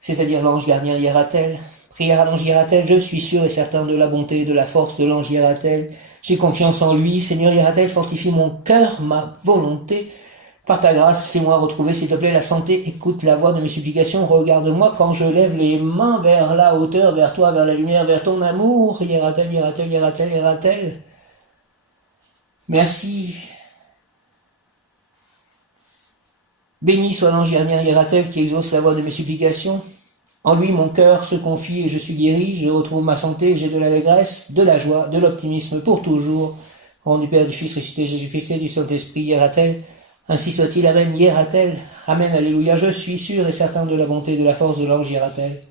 c'est-à-dire l'ange gardien Hiératel. Prière à l'ange Hiératel, je suis sûr et certain de la bonté et de la force de l'ange Hiératel. J'ai confiance en lui. Seigneur Hiératel, fortifie mon cœur, ma volonté. Par ta grâce, fais-moi retrouver, s'il te plaît, la santé. Écoute la voix de mes supplications. Regarde-moi quand je lève les mains vers la hauteur, vers toi, vers la lumière, vers ton amour. Hiératel, Hiératel, Hiératel, Hiératel. Merci. Béni soit l'ange gardien Hiératel qui exauce la voix de mes supplications. En lui, mon cœur se confie et je suis guéri, je retrouve ma santé, j'ai de l'allégresse, de la joie, de l'optimisme pour toujours. Au nom du Père, du Fils, ressuscité Jésus-Christ et du Saint-Esprit, Hiératel. Ainsi soit-il, Amen, Hiératel. Amen, Alléluia. Je suis sûr et certain de la bonté et de la force de l'ange Hiératel.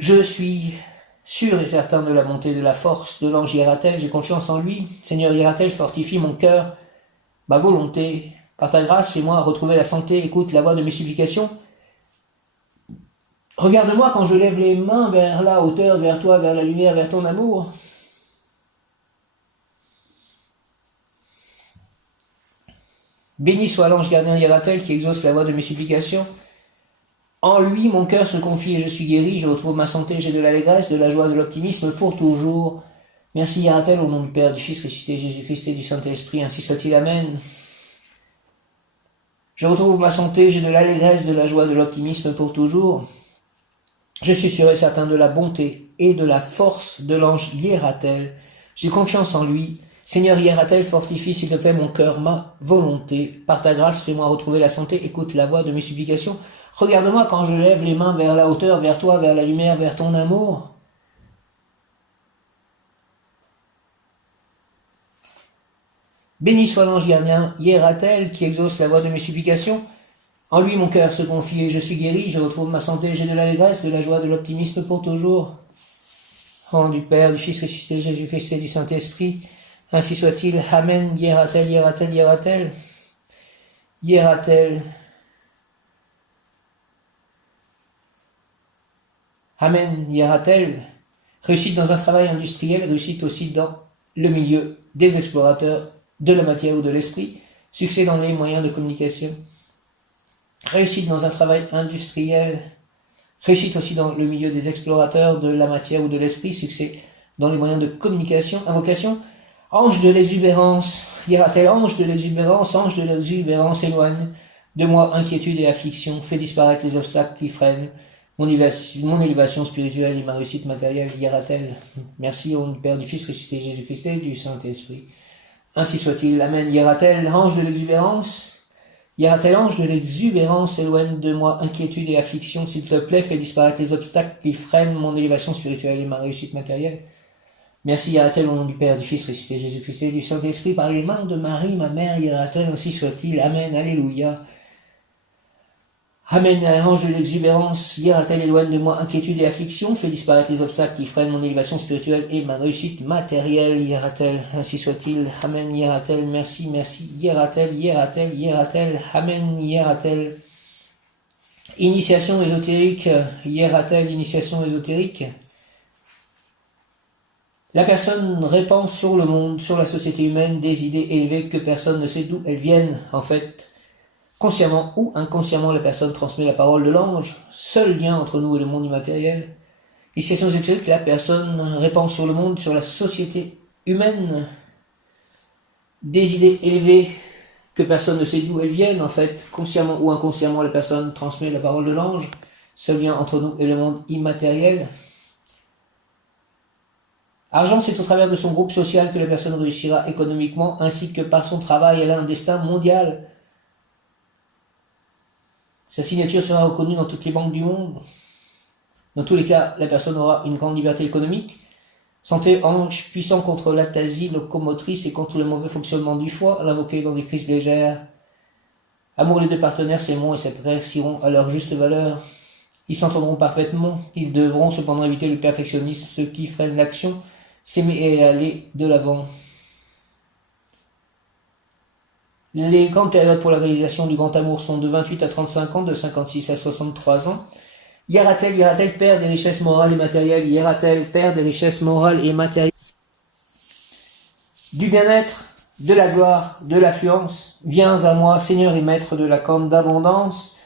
Je suis sûr et certain de la bonté et de la force de l'ange Hiératel. J'ai confiance en lui. Seigneur Hiératel, fortifie mon cœur, ma volonté. Par ta grâce, fais-moi retrouver la santé, écoute la voix de mes supplications. Regarde-moi quand je lève les mains vers la hauteur, vers toi, vers la lumière, vers ton amour. Béni soit l'ange gardien Hiératel qui exauce la voix de mes supplications. En lui, mon cœur se confie et je suis guéri, je retrouve ma santé, j'ai de l'allégresse, de la joie, de l'optimisme pour toujours. Merci Hiératel, au nom du Père, du Fils, ressuscité Jésus-Christ et du Saint-Esprit, ainsi soit-il, Amen. Je retrouve ma santé, j'ai de l'allégresse, de la joie, de l'optimisme pour toujours. Je suis sûr et certain de la bonté et de la force de l'ange Hiératel. J'ai confiance en lui. Seigneur Hiératel, fortifie s'il te plaît mon cœur, ma volonté. Par ta grâce, fais-moi retrouver la santé, écoute la voix de mes supplications. Regarde-moi quand je lève les mains vers la hauteur, vers toi, vers la lumière, vers ton amour. Béni soit l'ange gardien Hiératel qui exauce la voix de mes supplications. En lui mon cœur se confie et je suis guéri, je retrouve ma santé, j'ai de l'allégresse, de la joie, de l'optimisme pour toujours. Au nom du Père, du Fils ressuscité Jésus-Christ et du Saint-Esprit, ainsi soit-il. Amen. Hiératel, Hiératel, Hiératel. Hiératel. Amen. Hiératel. Réussite dans un travail industriel, réussite aussi dans le milieu des explorateurs de la matière ou de l'esprit, succès dans les moyens de communication, réussite dans un travail industriel, réussite aussi dans le milieu des explorateurs de la matière ou de l'esprit, succès dans les moyens de communication, invocation, ange de l'exubérance, Hiératel, ange de l'exubérance, éloigne de moi inquiétude et affliction, fais disparaître les obstacles qui freinent mon élévation spirituelle et ma réussite matérielle, Hiératel. Merci au nom du Père, du Fils ressuscité Jésus-Christ et du Saint-Esprit. Ainsi soit-il. Amen. Hiératel, ange de l'exubérance. Hiératel, ange de l'exubérance, éloigne de moi inquiétude et affliction. S'il te plaît, fais disparaître les obstacles qui freinent mon élévation spirituelle et ma réussite matérielle. Merci Hiératel, au nom du Père, du Fils ressuscité Jésus-Christ et du Saint-Esprit, par les mains de Marie, ma mère, Hiératel, ainsi soit-il. Amen. Alléluia. Amen, ange de l'exubérance, Hiératel, éloigne de moi inquiétude et affliction, fais disparaître les obstacles qui freinent mon élévation spirituelle et ma réussite matérielle, Hiératel, ainsi soit-il. Amen, Hiératel, merci, merci, Hiératel, Hiératel, Hiératel, Amen, Hiératel. Initiation ésotérique, Hiératel, initiation ésotérique. La personne répand sur le monde, sur la société humaine, des idées élevées que personne ne sait d'où elles viennent, en fait. Consciemment ou inconsciemment, la personne transmet la parole de l'ange, seul lien entre nous et le monde immatériel. Initiation ésotérique, la personne répand sur le monde, sur la société humaine, des idées élevées que personne ne sait d'où elles viennent, en fait. Consciemment ou inconsciemment, la personne transmet la parole de l'ange, seul lien entre nous et le monde immatériel. Argent, c'est au travers de son groupe social que la personne réussira économiquement, ainsi que par son travail. Elle a un destin mondial. Sa signature sera reconnue dans toutes les banques du monde. Dans tous les cas, la personne aura une grande liberté économique. Santé, ange puissant contre l'atasie locomotrice et contre le mauvais fonctionnement du foie, l'invoquer dans des crises légères. Amour, les deux partenaires s'aimeront et s'apprécieront à leur juste valeur. Ils s'entendront parfaitement. Ils devront cependant éviter le perfectionnisme, ce qui freine l'action, s'aimer et aller de l'avant. Les grandes périodes pour la réalisation du grand amour sont de 28 à 35 ans, de 56 à 63 ans. Hiératel, père des richesses morales et matérielles. Hiératel, père des richesses morales et matérielles. Du bien-être, de la gloire, de l'affluence. Viens à moi, Seigneur et Maître de la corne d'abondance.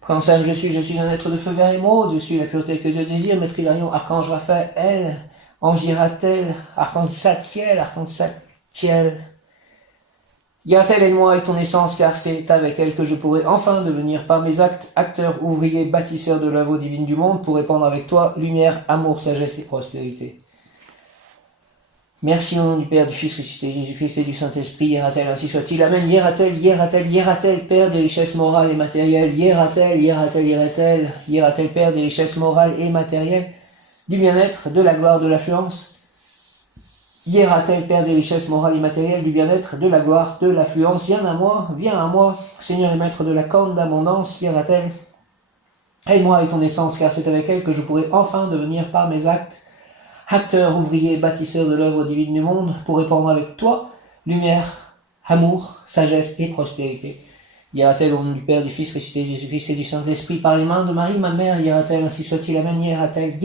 Prince je suis un être de feu vert émeraude, je suis la pureté que Dieu désire. Maître Hilarion, archange Raphaël, ange Hiératel, archange Satiel. Hiératel, aide-moi avec ton essence, car c'est avec elle que je pourrai enfin devenir par mes actes, acteur, ouvrier, bâtisseur de l'œuvre divine du monde, pour répandre avec toi lumière, amour, sagesse et prospérité. Merci au nom du Père, du Fils ressuscité, Jésus-Christ et du Saint-Esprit. Hiératel, ainsi soit-il. Amen. Hiératel, Père des richesses morales et matérielles. Hiératel, Père des richesses morales et matérielles, du bien-être, de la gloire, de l'affluence. Hiératel, Père des richesses morales et matérielles, du bien-être, de la gloire, de l'affluence. Viens à moi, Seigneur et Maître de la corne d'abondance. Hiératel, aide-moi avec ton essence, car c'est avec elle que je pourrai enfin devenir par mes actes, acteur, ouvrier, bâtisseur de l'œuvre divine du monde, pour répandre avec toi lumière, amour, sagesse et prospérité. Hiératel, au nom du Père, du Fils ressuscité, Jésus-Christ et du Saint-Esprit, par les mains de Marie, ma mère. Hiératel, ainsi soit-il. Amen. Hiératel,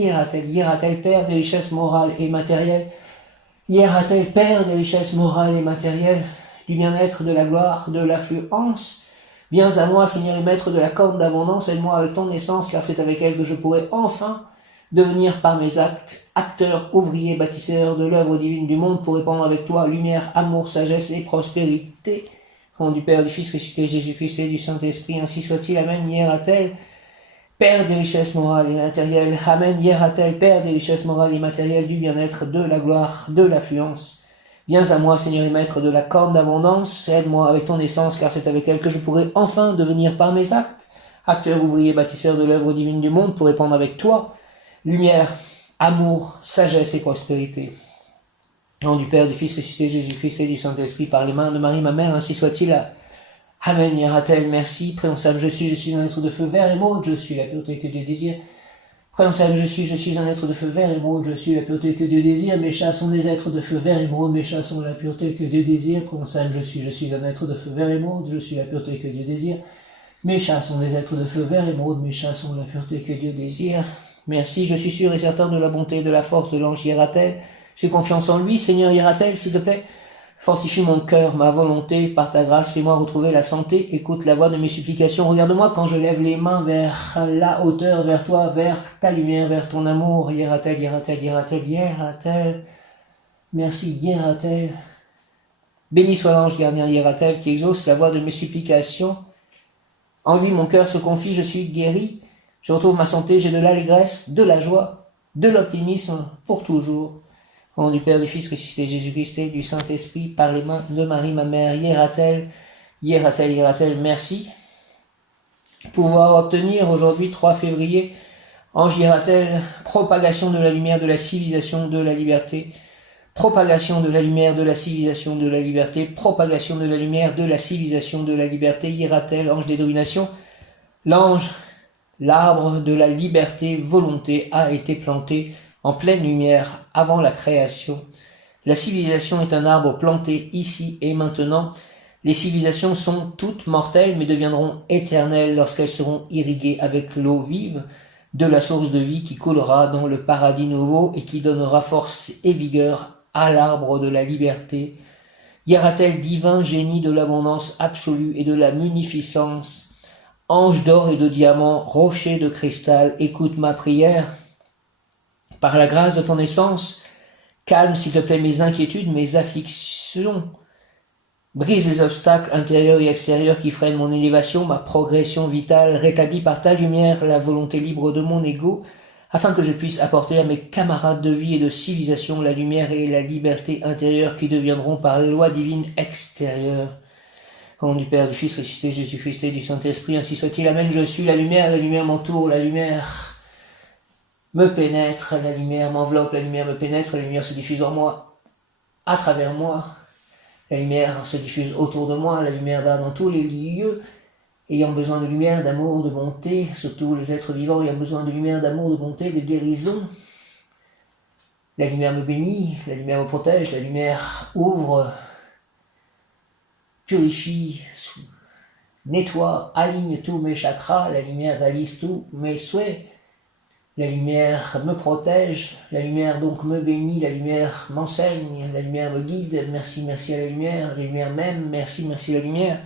Père des richesses morales et matérielles. Hiératel, Père des richesses morales et matérielles, du bien-être, de la gloire, de l'affluence. Viens à moi, Seigneur et Maître de la corne d'abondance, aide-moi avec ton essence, car c'est avec elle que je pourrai enfin devenir par mes actes, acteur, ouvrier, bâtisseur de l'œuvre divine du monde, pour répandre avec toi lumière, amour, sagesse et prospérité. Au nom du Père, du Fils ressuscité, Jésus-Christ et du Saint-Esprit, ainsi soit-il. Amen. Hiératel, Père des richesses morales et matérielles. Amen. Hiératel, Père des richesses morales et matérielles, du bien-être, de la gloire, de l'affluence. Viens à moi, Seigneur et Maître de la corne d'abondance, aide-moi avec ton essence, car c'est avec elle que je pourrai enfin devenir par mes actes, acteur, ouvrier, bâtisseur de l'œuvre divine du monde, pour répandre avec toi lumière, amour, sagesse et prospérité. Au nom du Père, du Fils ressuscité, Jésus-Christ et du Saint-Esprit, par les mains de Marie, ma mère, ainsi soit-il. Amen. Hiératel, merci. Préonsable, je suis un être de feu vert émeraude, je suis la pureté que Dieu désire. Préonsable, je suis un être de feu vert émeraude, je suis la pureté que Dieu désire. Mes chats sont des êtres de feu vert émeraude, mes chats sont la pureté que Dieu désire. Préonsable, je suis un être de feu vert émeraude, je suis la pureté que Dieu désire. Mes chats sont des êtres de feu vert émeraude, mes chats sont la pureté que Dieu désire. Merci, je suis sûr et certain de la bonté et de la force de l'ange Hiératel. J'ai confiance en lui. Seigneur Hiératel, s'il te plaît, fortifie mon cœur, ma volonté, par ta grâce, fais-moi retrouver la santé, écoute la voix de mes supplications, regarde-moi quand je lève les mains vers la hauteur, vers toi, vers ta lumière, vers ton amour. Hiératel, merci Hiératel. Béni soit l'ange gardien Hiératel qui exauce la voix de mes supplications. En lui mon cœur se confie, je suis guéri, je retrouve ma santé, j'ai de l'allégresse, de la joie, de l'optimisme pour toujours. Au nom du Père, du Fils ressuscité, Jésus-Christ et du Saint-Esprit, par les mains de Marie, ma mère. Hiératel, merci. Pouvoir obtenir aujourd'hui, 3 février, ange Hiératel, propagation de la lumière de la civilisation de la liberté, propagation de la lumière de la civilisation de la liberté, propagation de la lumière de la civilisation de la liberté. Hiératel, ange des dominations, l'ange, l'arbre de la liberté, volonté, a été planté en pleine lumière avant la création. La civilisation est un arbre planté ici et maintenant. Les civilisations sont toutes mortelles mais deviendront éternelles lorsqu'elles seront irriguées avec l'eau vive de la source de vie qui coulera dans le paradis nouveau et qui donnera force et vigueur à l'arbre de la liberté. Hiératel, divin génie de l'abondance absolue et de la munificence, ange d'or et de diamant, rocher de cristal, écoute ma prière. Par la grâce de ton essence, calme s'il te plaît mes inquiétudes, mes afflictions. Brise les obstacles intérieurs et extérieurs qui freinent mon élévation, ma progression vitale. Rétablis par ta lumière la volonté libre de mon ego. afin que je puisse apporter à mes camarades de vie et de civilisation la lumière et la liberté intérieure qui deviendront par la loi divine extérieure. Au nom du Père, du Fils, ressuscité, Jésus-Christ et du Saint-Esprit, ainsi soit-il. Amen. Je suis la lumière m'entoure, la lumière me pénètre, la lumière m'enveloppe, la lumière me pénètre, la lumière se diffuse en moi, à travers moi. La lumière se diffuse autour de moi, la lumière va dans tous les lieux, ayant besoin de lumière, d'amour, de bonté, surtout les êtres vivants ayant besoin de lumière, d'amour, de bonté, de guérison. La lumière me bénit, la lumière me protège, la lumière ouvre, purifie, nettoie, aligne tous mes chakras, la lumière réalise tous mes souhaits. La lumière me protège, la lumière donc me bénit, la lumière m'enseigne, la lumière me guide. Merci, merci à la lumière m'aime, merci, merci à la lumière.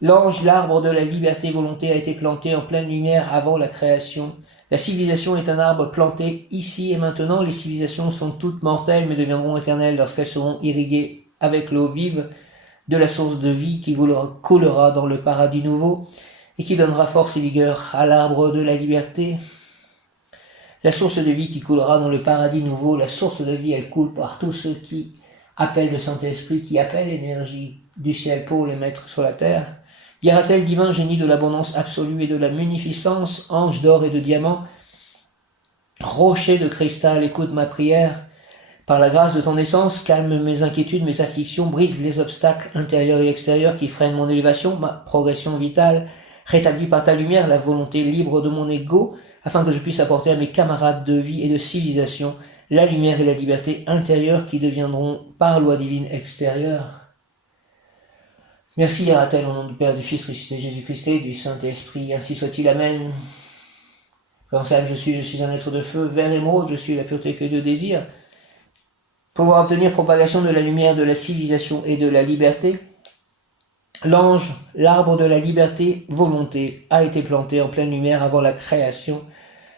L'ange, l'arbre de la liberté volonté, a été planté en pleine lumière avant la création. La civilisation est un arbre planté ici et maintenant. Les civilisations sont toutes mortelles mais deviendront éternelles lorsqu'elles seront irriguées avec l'eau vive de la source de vie qui coulera dans le paradis nouveau et qui donnera force et vigueur à l'arbre de la liberté. La source de vie qui coulera dans le paradis nouveau, la source de vie, elle coule par tous ceux qui appellent le Saint-Esprit, qui appellent l'énergie du ciel pour les mettre sur la terre. Viera-t-elle, divin génie de l'abondance absolue et de la munificence, ange d'or et de diamant, rocher de cristal, écoute ma prière. Par la grâce de ton essence, calme mes inquiétudes, mes afflictions, brise les obstacles intérieurs et extérieurs qui freinent mon élévation, ma progression vitale. Rétablis par ta lumière la volonté libre de mon ego, afin que je puisse apporter à mes camarades de vie et de civilisation la lumière et la liberté intérieure qui deviendront par loi divine extérieure. Merci, ira-t-elle, au nom du Père, du Fils, ressuscité, Jésus-Christ et du Saint-Esprit, ainsi soit-il, Amen. Pensez, je suis un être de feu, vert émeraude, je suis la pureté que Dieu désire. Pouvoir obtenir propagation de la lumière, de la civilisation et de la liberté, l'ange, l'arbre de la liberté, volonté, a été planté en pleine lumière avant la création.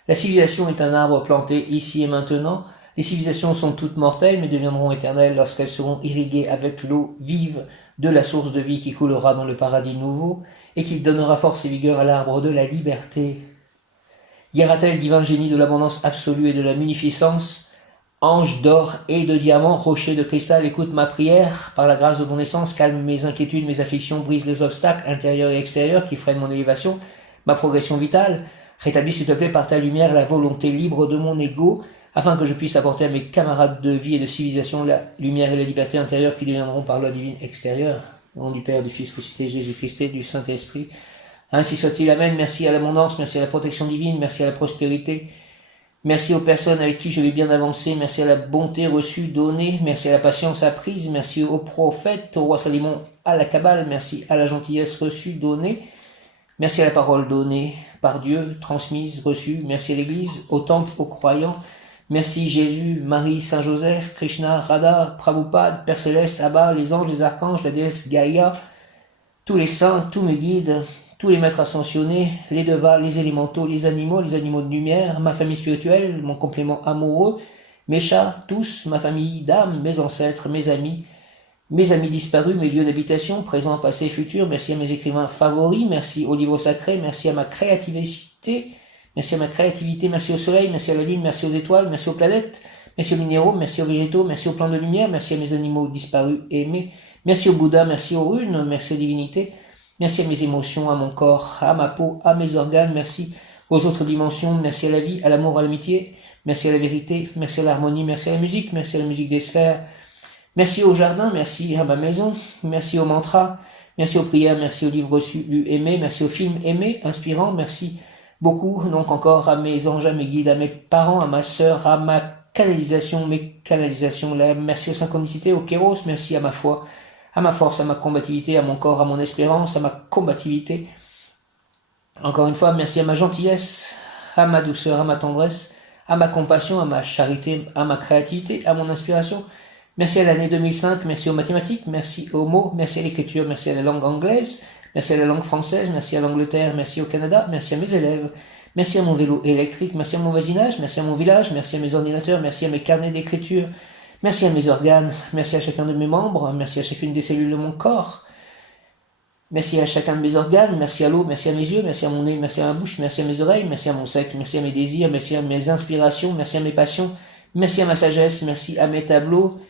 La civilisation est un arbre planté ici et maintenant. Les civilisations sont toutes mortelles mais deviendront éternelles lorsqu'elles seront irriguées avec l'eau vive de la source de vie qui coulera dans le paradis nouveau et qui donnera force et vigueur à l'arbre de la liberté. Ira-t-elle, divin génie de l'abondance absolue et de la munificence, ange d'or et de diamant, rocher de cristal, écoute ma prière. Par la grâce de ton essence, calme mes inquiétudes, mes afflictions, brise les obstacles intérieurs et extérieurs qui freinent mon élévation, ma progression vitale. Rétablis, s'il te plaît, par ta lumière, la volonté libre de mon ego, afin que je puisse apporter à mes camarades de vie et de civilisation la lumière et la liberté intérieure qui deviendront par loi divine extérieure. Au nom du Père, du Fils, ressuscité, Jésus-Christ et du Saint-Esprit. Ainsi soit-il, Amen. Merci à l'abondance, merci à la protection divine, merci à la prospérité. Merci aux personnes avec qui je vais bien avancer, merci à la bonté reçue, donnée, merci à la patience apprise, merci aux prophètes, au roi Salomon, à la Kabbale, merci à la gentillesse reçue, donnée. Merci à la parole donnée par Dieu, transmise, reçue. Merci à l'Église, au temple, aux croyants. Merci Jésus, Marie, Saint Joseph, Krishna, Radha, Prabhupada, Père Céleste, Abba, les anges, les archanges, la déesse Gaïa, tous les saints, tous mes guides, tous les maîtres ascensionnés, les devas, les élémentaux, les animaux de lumière, ma famille spirituelle, mon complément amoureux, mes chats, tous, ma famille d'âmes, mes ancêtres, mes amis disparus, mes lieux d'habitation, présents, passés, futurs. Merci à mes écrivains favoris, merci au livre sacré, merci à ma créativité, merci au soleil, merci à la lune, merci aux étoiles, merci aux planètes, merci aux minéraux, merci aux végétaux, merci aux plans de lumière, merci à mes animaux disparus et aimés, merci au Bouddha, merci aux runes, merci aux divinités, merci à mes émotions, à mon corps, à ma peau, à mes organes, merci aux autres dimensions, merci à la vie, à l'amour, à l'amitié, merci à la vérité, merci à l'harmonie, merci à la musique des sphères, merci au jardin, merci à ma maison, merci aux mantras, merci aux prières, merci aux livres reçus, lus, aimés, merci aux films aimés, inspirants, merci beaucoup, donc encore à mes anges, à mes guides, à mes parents, à ma sœur, à ma canalisation, merci aux synchronicités, au kéros, merci à ma foi, à ma force, à ma combativité, à mon corps, à mon espérance, à ma combativité. Encore une fois, merci à ma gentillesse, à ma douceur, à ma tendresse, à ma compassion, à ma charité, à ma créativité, à mon inspiration. Merci à l'année 2005, merci aux mathématiques, merci aux mots, merci à l'écriture, merci à la langue anglaise, merci à la langue française, merci à l'Angleterre, merci au Canada, merci à mes élèves, merci à mon vélo électrique, merci à mon voisinage, merci à mon village, merci à mes ordinateurs, merci à mes carnets d'écriture, merci à mes organes, merci à chacun de mes membres, merci à chacune des cellules de mon corps. Merci à chacun de mes organes, merci à l'eau, merci à mes yeux, merci à mon nez, merci à ma bouche, merci à mes oreilles, merci à mon sexe, merci à mes désirs, merci à mes inspirations, merci à mes passions, merci à ma sagesse, merci à mes tableaux,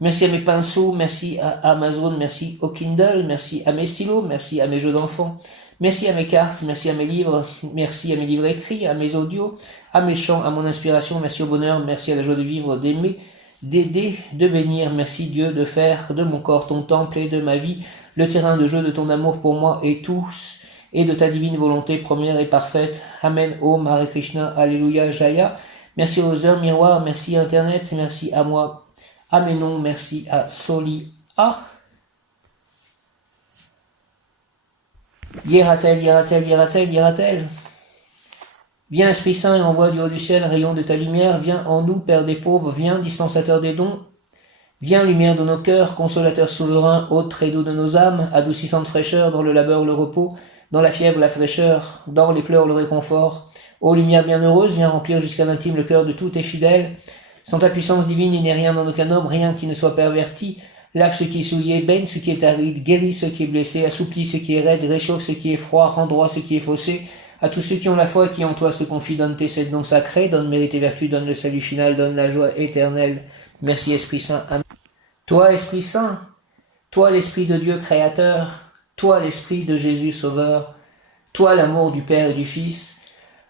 merci à mes pinceaux, merci à Amazon, merci au Kindle, merci à mes stylos, merci à mes jeux d'enfants, merci à mes cartes, merci à mes livres, merci à mes livres écrits, à mes audios, à mes chants, à mon inspiration, merci au bonheur, merci à la joie de vivre, d'aimer, d'aider, de bénir, merci Dieu de faire de mon corps ton temple et de ma vie le terrain de jeu de ton amour pour moi et tous, et de ta divine volonté première et parfaite. Amen. Om Hare Krishna, Alléluia, Jaya. Merci aux heures miroirs, merci Internet, merci à moi, à mes noms, merci à Soli. Ah, ira-t-elle, ira-t-elle, ira-t-elle, ira-t-elle. Viens Esprit Saint et envoie du haut du ciel rayon de ta lumière, viens en nous, Père des pauvres, viens dispensateur des dons, viens lumière de nos cœurs, consolateur souverain, hôte très doux de nos âmes, adoucissante fraîcheur, dans le labeur le repos, dans la fièvre la fraîcheur, dans les pleurs le réconfort. Ô lumière bienheureuse, viens remplir jusqu'à l'intime le cœur de tous tes fidèles. Sans ta puissance divine, il n'est rien dans aucun homme, rien qui ne soit perverti. Lave ce qui est souillé, baigne ce qui est aride, guéris ce qui est blessé, assouplis ce qui est raide, réchauffe ce qui est froid, rend droit ce qui est faussé. À tous ceux qui ont la foi et qui en toi se confient, donne tes sept dons sacrés, donne mérite et vertu, donne le salut final, donne la joie éternelle. Merci Esprit Saint. Amen. Toi Esprit Saint, toi l'Esprit de Dieu créateur, toi l'Esprit de Jésus sauveur, toi l'amour du Père et du Fils,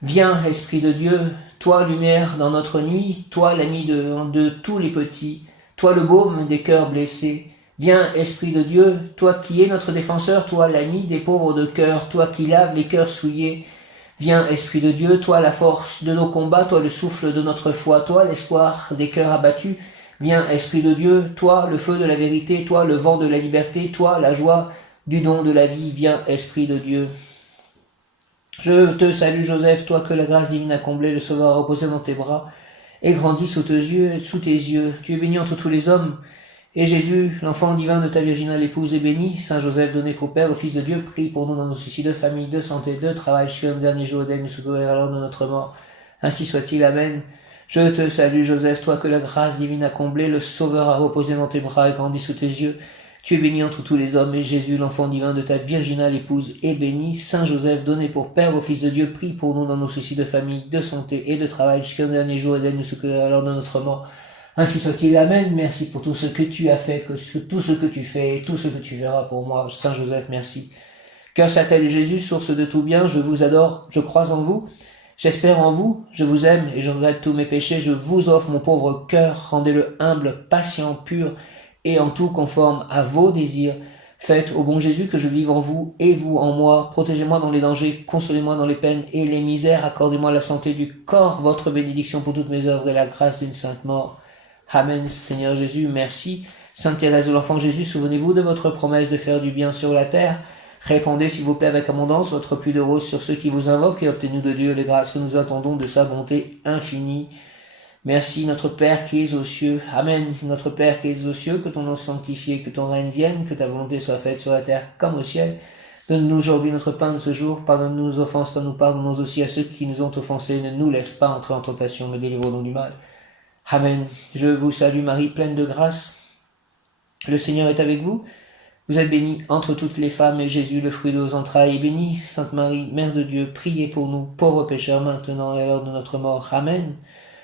viens Esprit de Dieu, toi lumière dans notre nuit, toi l'ami de tous les petits, toi le baume des cœurs blessés, viens Esprit de Dieu, toi qui es notre défenseur, toi l'ami des pauvres de cœur, toi qui laves les cœurs souillés, viens Esprit de Dieu, toi la force de nos combats, toi le souffle de notre foi, toi l'espoir des cœurs abattus, viens Esprit de Dieu, toi le feu de la vérité, toi le vent de la liberté, toi la joie du don de la vie, viens Esprit de Dieu. Je te salue Joseph, toi que la grâce divine a comblé, le Sauveur a reposé dans tes bras, et grandi sous tes yeux. Tu es béni entre tous les hommes, et Jésus, l'enfant divin de ta virginale épouse, est béni. Saint Joseph, donné pour Père, au Fils de Dieu, prie pour nous dans nos soucis de famille, de santé, de travail, jusqu'à le dernier jour d'elle, nous secourir à l'heure de notre mort. Ainsi soit-il, Amen. Je te salue Joseph, toi que la grâce divine a comblé, le Sauveur a reposé dans tes bras et grandi sous tes yeux. Tu es béni entre tous les hommes, et Jésus, l'enfant divin de ta virginale épouse, est béni. Saint Joseph, donné pour Père au Fils de Dieu, prie pour nous dans nos soucis de famille, de santé et de travail, jusqu'à le dernier jour d'elle, nous secourir à l'heure de notre mort. Ainsi soit-il, Amen. Merci pour tout ce que tu as fait, tout ce que tu fais et tout ce que tu verras pour moi. Saint Joseph, merci. Cœur sacré de Jésus, source de tout bien, je vous adore, je crois en vous. J'espère en vous, je vous aime et je regrette tous mes péchés. Je vous offre mon pauvre cœur, rendez-le humble, patient, pur et en tout conforme à vos désirs. Faites, ô bon Jésus, que je vive en vous et vous en moi. Protégez-moi dans les dangers, consolez-moi dans les peines et les misères. Accordez-moi la santé du corps, votre bénédiction pour toutes mes œuvres et la grâce d'une sainte mort. Amen. Seigneur Jésus, merci. Sainte Thérèse de l'Enfant Jésus, souvenez-vous de votre promesse de faire du bien sur la terre. Répondez, s'il vous plaît, avec abondance votre pluie de rose sur ceux qui vous invoquent et obtenez de Dieu les grâces que nous attendons de sa bonté infinie. Merci, notre Père qui es aux cieux. Amen. Notre Père qui es aux cieux, que ton nom soit sanctifié, que ton règne vienne, que ta volonté soit faite sur la terre comme au ciel. Donne-nous aujourd'hui notre pain de ce jour. Pardonne-nous nos offenses, comme nous pardonnons aussi à ceux qui nous ont offensés. Ne nous laisse pas entrer en tentation, mais délivre-nous du mal. Amen. Je vous salue Marie, pleine de grâce. Le Seigneur est avec vous. Vous êtes bénie entre toutes les femmes, et Jésus, le fruit de vos entrailles, est béni. Sainte Marie, Mère de Dieu, priez pour nous, pauvres pécheurs, maintenant et à l'heure de notre mort. Amen.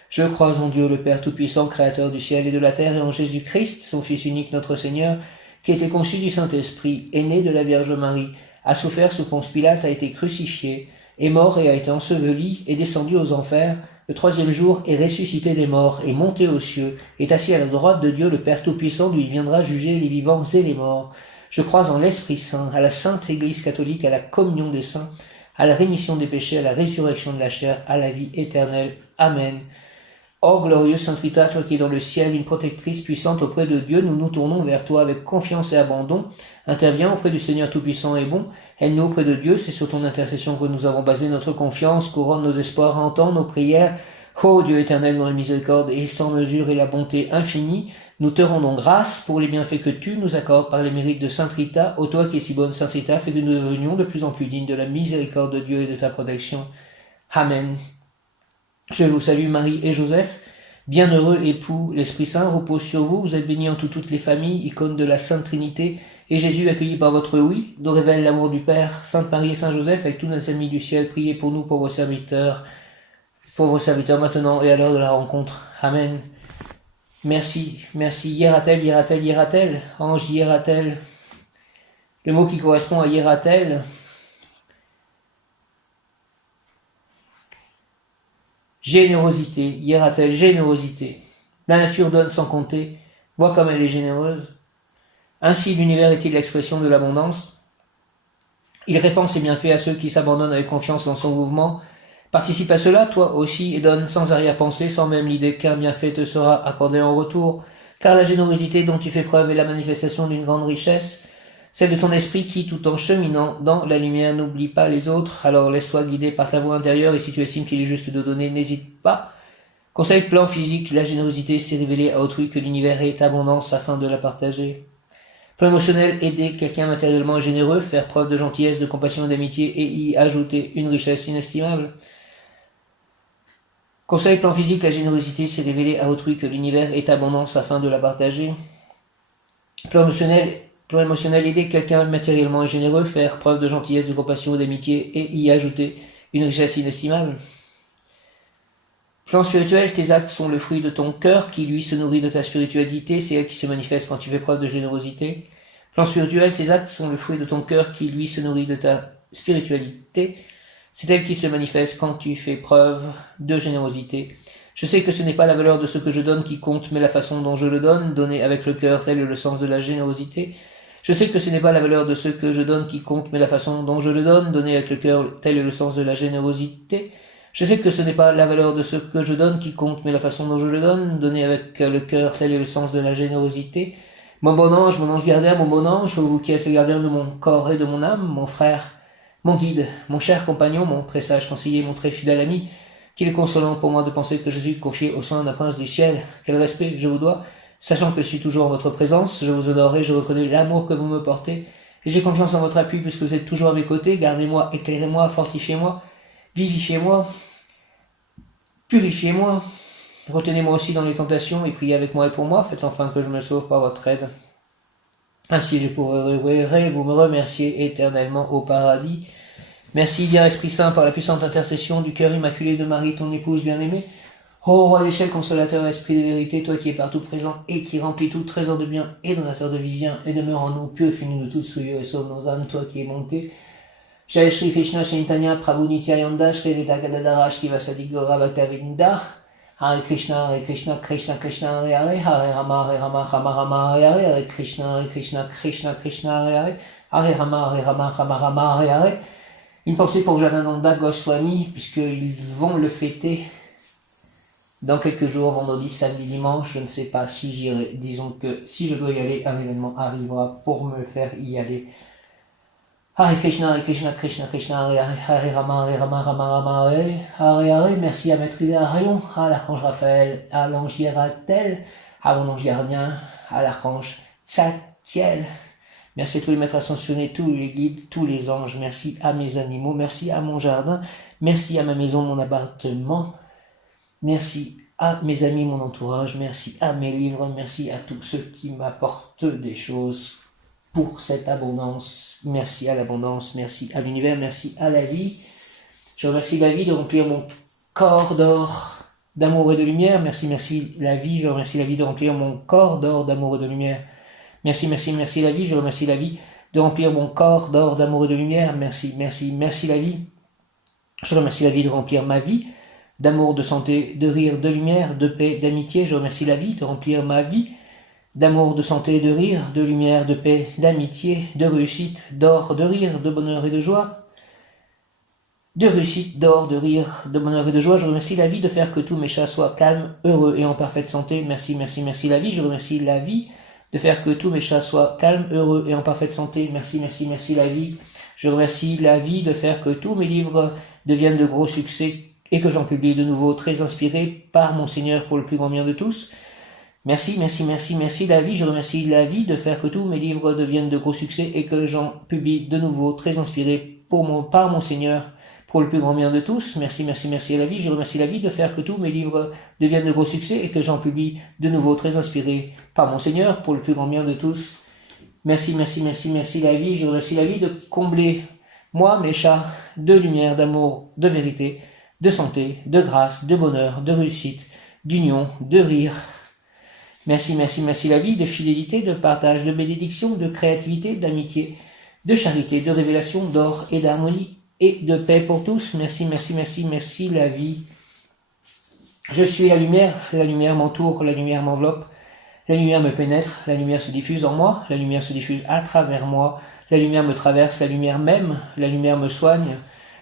Je crois en Dieu, le Père Tout-Puissant, Créateur du ciel et de la terre, et en Jésus-Christ, son Fils unique, notre Seigneur, qui a été conçu du Saint-Esprit, est né de la Vierge Marie, a souffert sous Ponce Pilate, a été crucifié, est mort et a été enseveli, est descendu aux enfers, le troisième jour est ressuscité des morts, est monté aux cieux, est assis à la droite de Dieu, le Père Tout-Puissant, d'où il viendra juger les vivants et les morts. Je crois en l'Esprit Saint, à la Sainte Église catholique, à la communion des saints, à la rémission des péchés, à la résurrection de la chair, à la vie éternelle. Amen. Ô glorieuse Sainte Rita, toi qui es dans le ciel, une protectrice puissante auprès de Dieu, nous nous tournons vers toi avec confiance et abandon. Interviens auprès du Seigneur Tout-Puissant et bon. Aide-nous auprès de Dieu, c'est sur ton intercession que nous avons basé notre confiance, couronne nos espoirs, entends nos prières. Ô Dieu éternel, dans la miséricorde et sans mesure et la bonté infinie, nous te rendons grâce pour les bienfaits que tu nous accordes par les mérites de Sainte Rita. Ô toi qui es si bonne, Sainte Rita, fais que nous devenions de plus en plus dignes de la miséricorde de Dieu et de ta protection. Amen. Je vous salue Marie et Joseph, bienheureux époux, l'Esprit Saint repose sur vous, vous êtes bénis entre toutes les familles, icône de la Sainte Trinité, Et Jésus, accueilli par votre oui, nous révèle l'amour du Père. Sainte Marie et Saint Joseph, avec tous nos amis du ciel, priez pour nous, pour vos serviteurs maintenant et à l'heure de la rencontre. Amen. Merci, merci. Hiératel, hiératel, hiératel. Ange hiératel. Le mot qui correspond à hiératel. Générosité, hiératel, générosité. La nature donne sans compter. Vois comme elle est généreuse. Ainsi l'univers est-il l'expression de l'abondance. Il répand ses bienfaits à ceux qui s'abandonnent avec confiance dans son mouvement. Participe à cela, toi aussi, et donne sans arrière-pensée, sans même l'idée qu'un bienfait te sera accordé en retour, car la générosité dont tu fais preuve est la manifestation d'une grande richesse, celle de ton esprit qui, tout en cheminant dans la lumière, n'oublie pas les autres. Alors laisse-toi guider par ta voix intérieure, et si tu estimes qu'il est juste de donner, n'hésite pas. Conseil plan physique, la générosité s'est révélée à autrui que l'univers est abondance afin de la partager. Plan émotionnel, aider quelqu'un matériellement généreux, faire preuve de gentillesse, de compassion et d'amitié et y ajouter une richesse inestimable. Conseil plan physique, la générosité s'est révélée à autrui que l'univers est abondance afin de la partager. Plan émotionnel, aider quelqu'un matériellement généreux, faire preuve de gentillesse, de compassion et d'amitié et y ajouter une richesse inestimable. Plan spirituel, tes actes sont le fruit de ton cœur qui lui se nourrit de ta spiritualité, c'est elle qui se manifeste quand tu fais preuve de générosité. Plan spirituel, tes actes sont le fruit de ton cœur qui lui se nourrit de ta spiritualité, c'est elle qui se manifeste quand tu fais preuve de générosité. Je sais que ce n'est pas la valeur de ce que je donne qui compte, mais la façon dont je le donne, donner avec le cœur, tel est le sens de la générosité. Je sais que ce n'est pas la valeur de ce que je donne qui compte, mais la façon dont je le donne, donner avec le cœur, tel est le sens de la générosité. Je sais que ce n'est pas la valeur de ce que je donne qui compte, mais la façon dont je le donne, donner avec le cœur, tel est le sens de la générosité. Mon bon ange gardien, mon bon ange, vous qui êtes le gardien de mon corps et de mon âme, mon frère, mon guide, mon cher compagnon, mon très sage conseiller, mon très fidèle ami, qu'il est consolant pour moi de penser que je suis confié au sein d'un prince du ciel. Quel respect je vous dois, sachant que je suis toujours en votre présence, je vous honore et je reconnais l'amour que vous me portez, et j'ai confiance en votre appui puisque vous êtes toujours à mes côtés. Gardez-moi, éclairez-moi, fortifiez-moi, vivifiez-moi, purifiez-moi, retenez-moi aussi dans les tentations et priez avec moi et pour moi, faites enfin que je me sauve par votre aide. Ainsi je pourrai vous me remercier éternellement au paradis. Merci bien Esprit Saint par la puissante intercession du cœur immaculé de Marie, ton épouse bien-aimée. Ô Roi des ciels, consolateur, Esprit de vérité, toi qui es partout présent et qui remplis tout trésor de bien et donateur de vie, viens et demeure en nous, purifie-nous de toute souillure et sauve nos âmes, toi qui es monté. Jai Shri Krishna Chaitanya Prabhu Nityananda Shri Rita Gadadara Shri Gora Bhaktavinda. Hare Krishna Krishna Krishna Hare Hare Hare Rama Rama Rama Hare Hare Hare Krishna Krishna Krishna Hare Hare Hare Rama Rama Hare Hare. Une pensée pour Janananda Goswami, puisqu'ils vont le fêter dans quelques jours, vendredi, samedi, dimanche. Je ne sais pas si j'irai. Disons que si je dois y aller, un événement arrivera pour me faire y aller. Hare Krishna Krishna Hare Hare Hare Rama Rama Hare Hare. Merci à Maître Hilarion, à l'archange Raphaël, à l'ange Hiératel, à mon ange gardien, à l'archange Tzadkiel. Merci à tous les maîtres ascensionnés, tous les guides, tous les anges. Merci à mes animaux, merci à mon jardin, merci à ma maison, mon appartement. Merci à mes amis, mon entourage, merci à mes livres, merci à tous ceux qui m'apportent des choses pour cette abondance. Merci à l'abondance, merci à l'univers, merci à la vie. Je remercie la vie de remplir mon corps d'or, d'amour et de lumière. Merci la vie, je remercie la vie de remplir mon corps d'or, d'amour et de lumière. Merci la vie, je remercie la vie de remplir mon corps d'or, d'amour et de lumière. Merci la vie. Je remercie la vie de remplir ma vie d'amour, de santé, de rire, de lumière, de paix, d'amitié. Je remercie la vie de remplir ma vie d'amour, de santé, de rire, de lumière, de paix, d'amitié, de réussite, d'or, de rire, de bonheur et de joie. De réussite, d'or, de rire, de bonheur et de joie. Je remercie la vie de faire que tous mes chats soient calmes, heureux et en parfaite santé. Merci la vie. Je remercie la vie de faire que tous mes chats soient calmes, heureux et en parfaite santé. Merci la vie. Je remercie la vie de faire que tous mes livres deviennent de gros succès et que j'en publie de nouveau très inspirés par mon Seigneur pour le plus grand bien de tous. Merci la vie. Je remercie la vie de faire que tous mes livres deviennent de gros succès et que j'en publie de nouveau très inspirés par mon Seigneur pour le plus grand bien de tous. Merci à la vie. Je remercie la vie de faire que tous mes livres deviennent de gros succès et que j'en publie de nouveau très inspirés par mon Seigneur pour le plus grand bien de tous. Merci, merci, merci, merci la vie. Je remercie la vie de combler, moi, mes chats, de lumière, d'amour, de vérité, de santé, de grâce, de bonheur, de réussite, d'union, de rire. Merci, merci, merci la vie de fidélité, de partage, de bénédiction, de créativité, d'amitié, de charité, de révélation, d'or et d'harmonie et de paix pour tous. Merci, merci, merci, merci la vie. Je suis la lumière m'entoure, la lumière m'enveloppe, la lumière me pénètre, la lumière se diffuse en moi, la lumière se diffuse à travers moi, la lumière me traverse, la lumière m'aime, la lumière me soigne,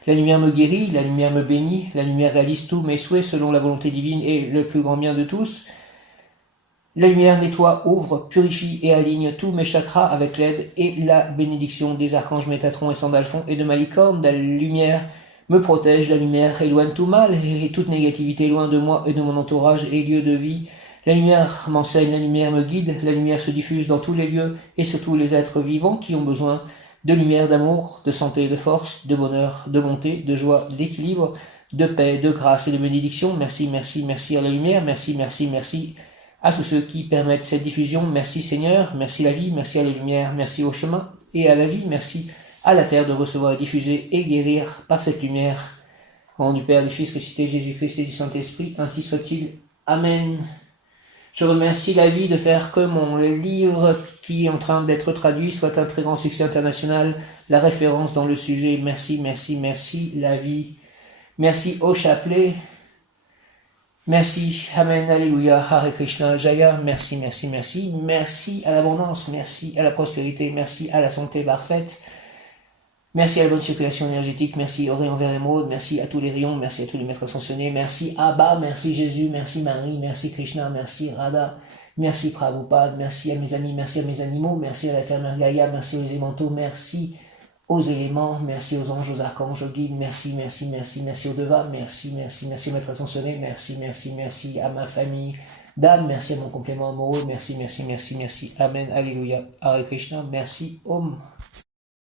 la lumière me guérit, la lumière me bénit, la lumière réalise tous mes souhaits selon la volonté divine et le plus grand bien de tous. La lumière nettoie, ouvre, purifie et aligne tous mes chakras avec l'aide et la bénédiction des archanges Métatron et Sandalphon et de ma licorne. La lumière me protège, la lumière éloigne tout mal et toute négativité loin de moi et de mon entourage et lieu de vie. La lumière m'enseigne, la lumière me guide, la lumière se diffuse dans tous les lieux et sur tous les êtres vivants qui ont besoin de lumière, d'amour, de santé, de force, de bonheur, de bonté, de joie, d'équilibre, de paix, de grâce et de bénédiction. Merci, merci, merci à la lumière, merci, merci, merci à tous ceux qui permettent cette diffusion. Merci Seigneur, merci la vie, merci à la lumière, merci au chemin et à la vie, merci à la terre de recevoir, diffuser et guérir par cette lumière. Au nom du Père, du Fils, ressuscité, Jésus-Christ et du Saint-Esprit, ainsi soit-il. Amen. Je remercie la vie de faire que mon livre qui est en train d'être traduit soit un très grand succès international, la référence dans le sujet. Merci, merci, merci la vie. Merci au chapelet. Merci, Amen, Alléluia, Hare Krishna, Jaya, merci, merci, merci, merci à l'abondance, merci à la prospérité, merci à la santé parfaite, merci à la bonne circulation énergétique, merci au rayon vert émeraude, merci à tous les rayons, merci à tous les maîtres ascensionnés, merci Abba, merci Jésus, merci Marie, merci Krishna, merci Radha, merci Prabhupada, merci à mes amis, merci à mes animaux, merci à la terre mère Gaïa, merci aux élémentaux, merci aux éléments, merci aux anges, aux archanges, aux guides, merci, merci, merci, merci aux devas, merci, merci, merci aux maîtres ascensionnés, merci, merci, merci à ma famille d'âme, merci à mon complément amoureux, merci, merci, merci, merci, Amen, Alléluia, Hare Krishna, merci, Om.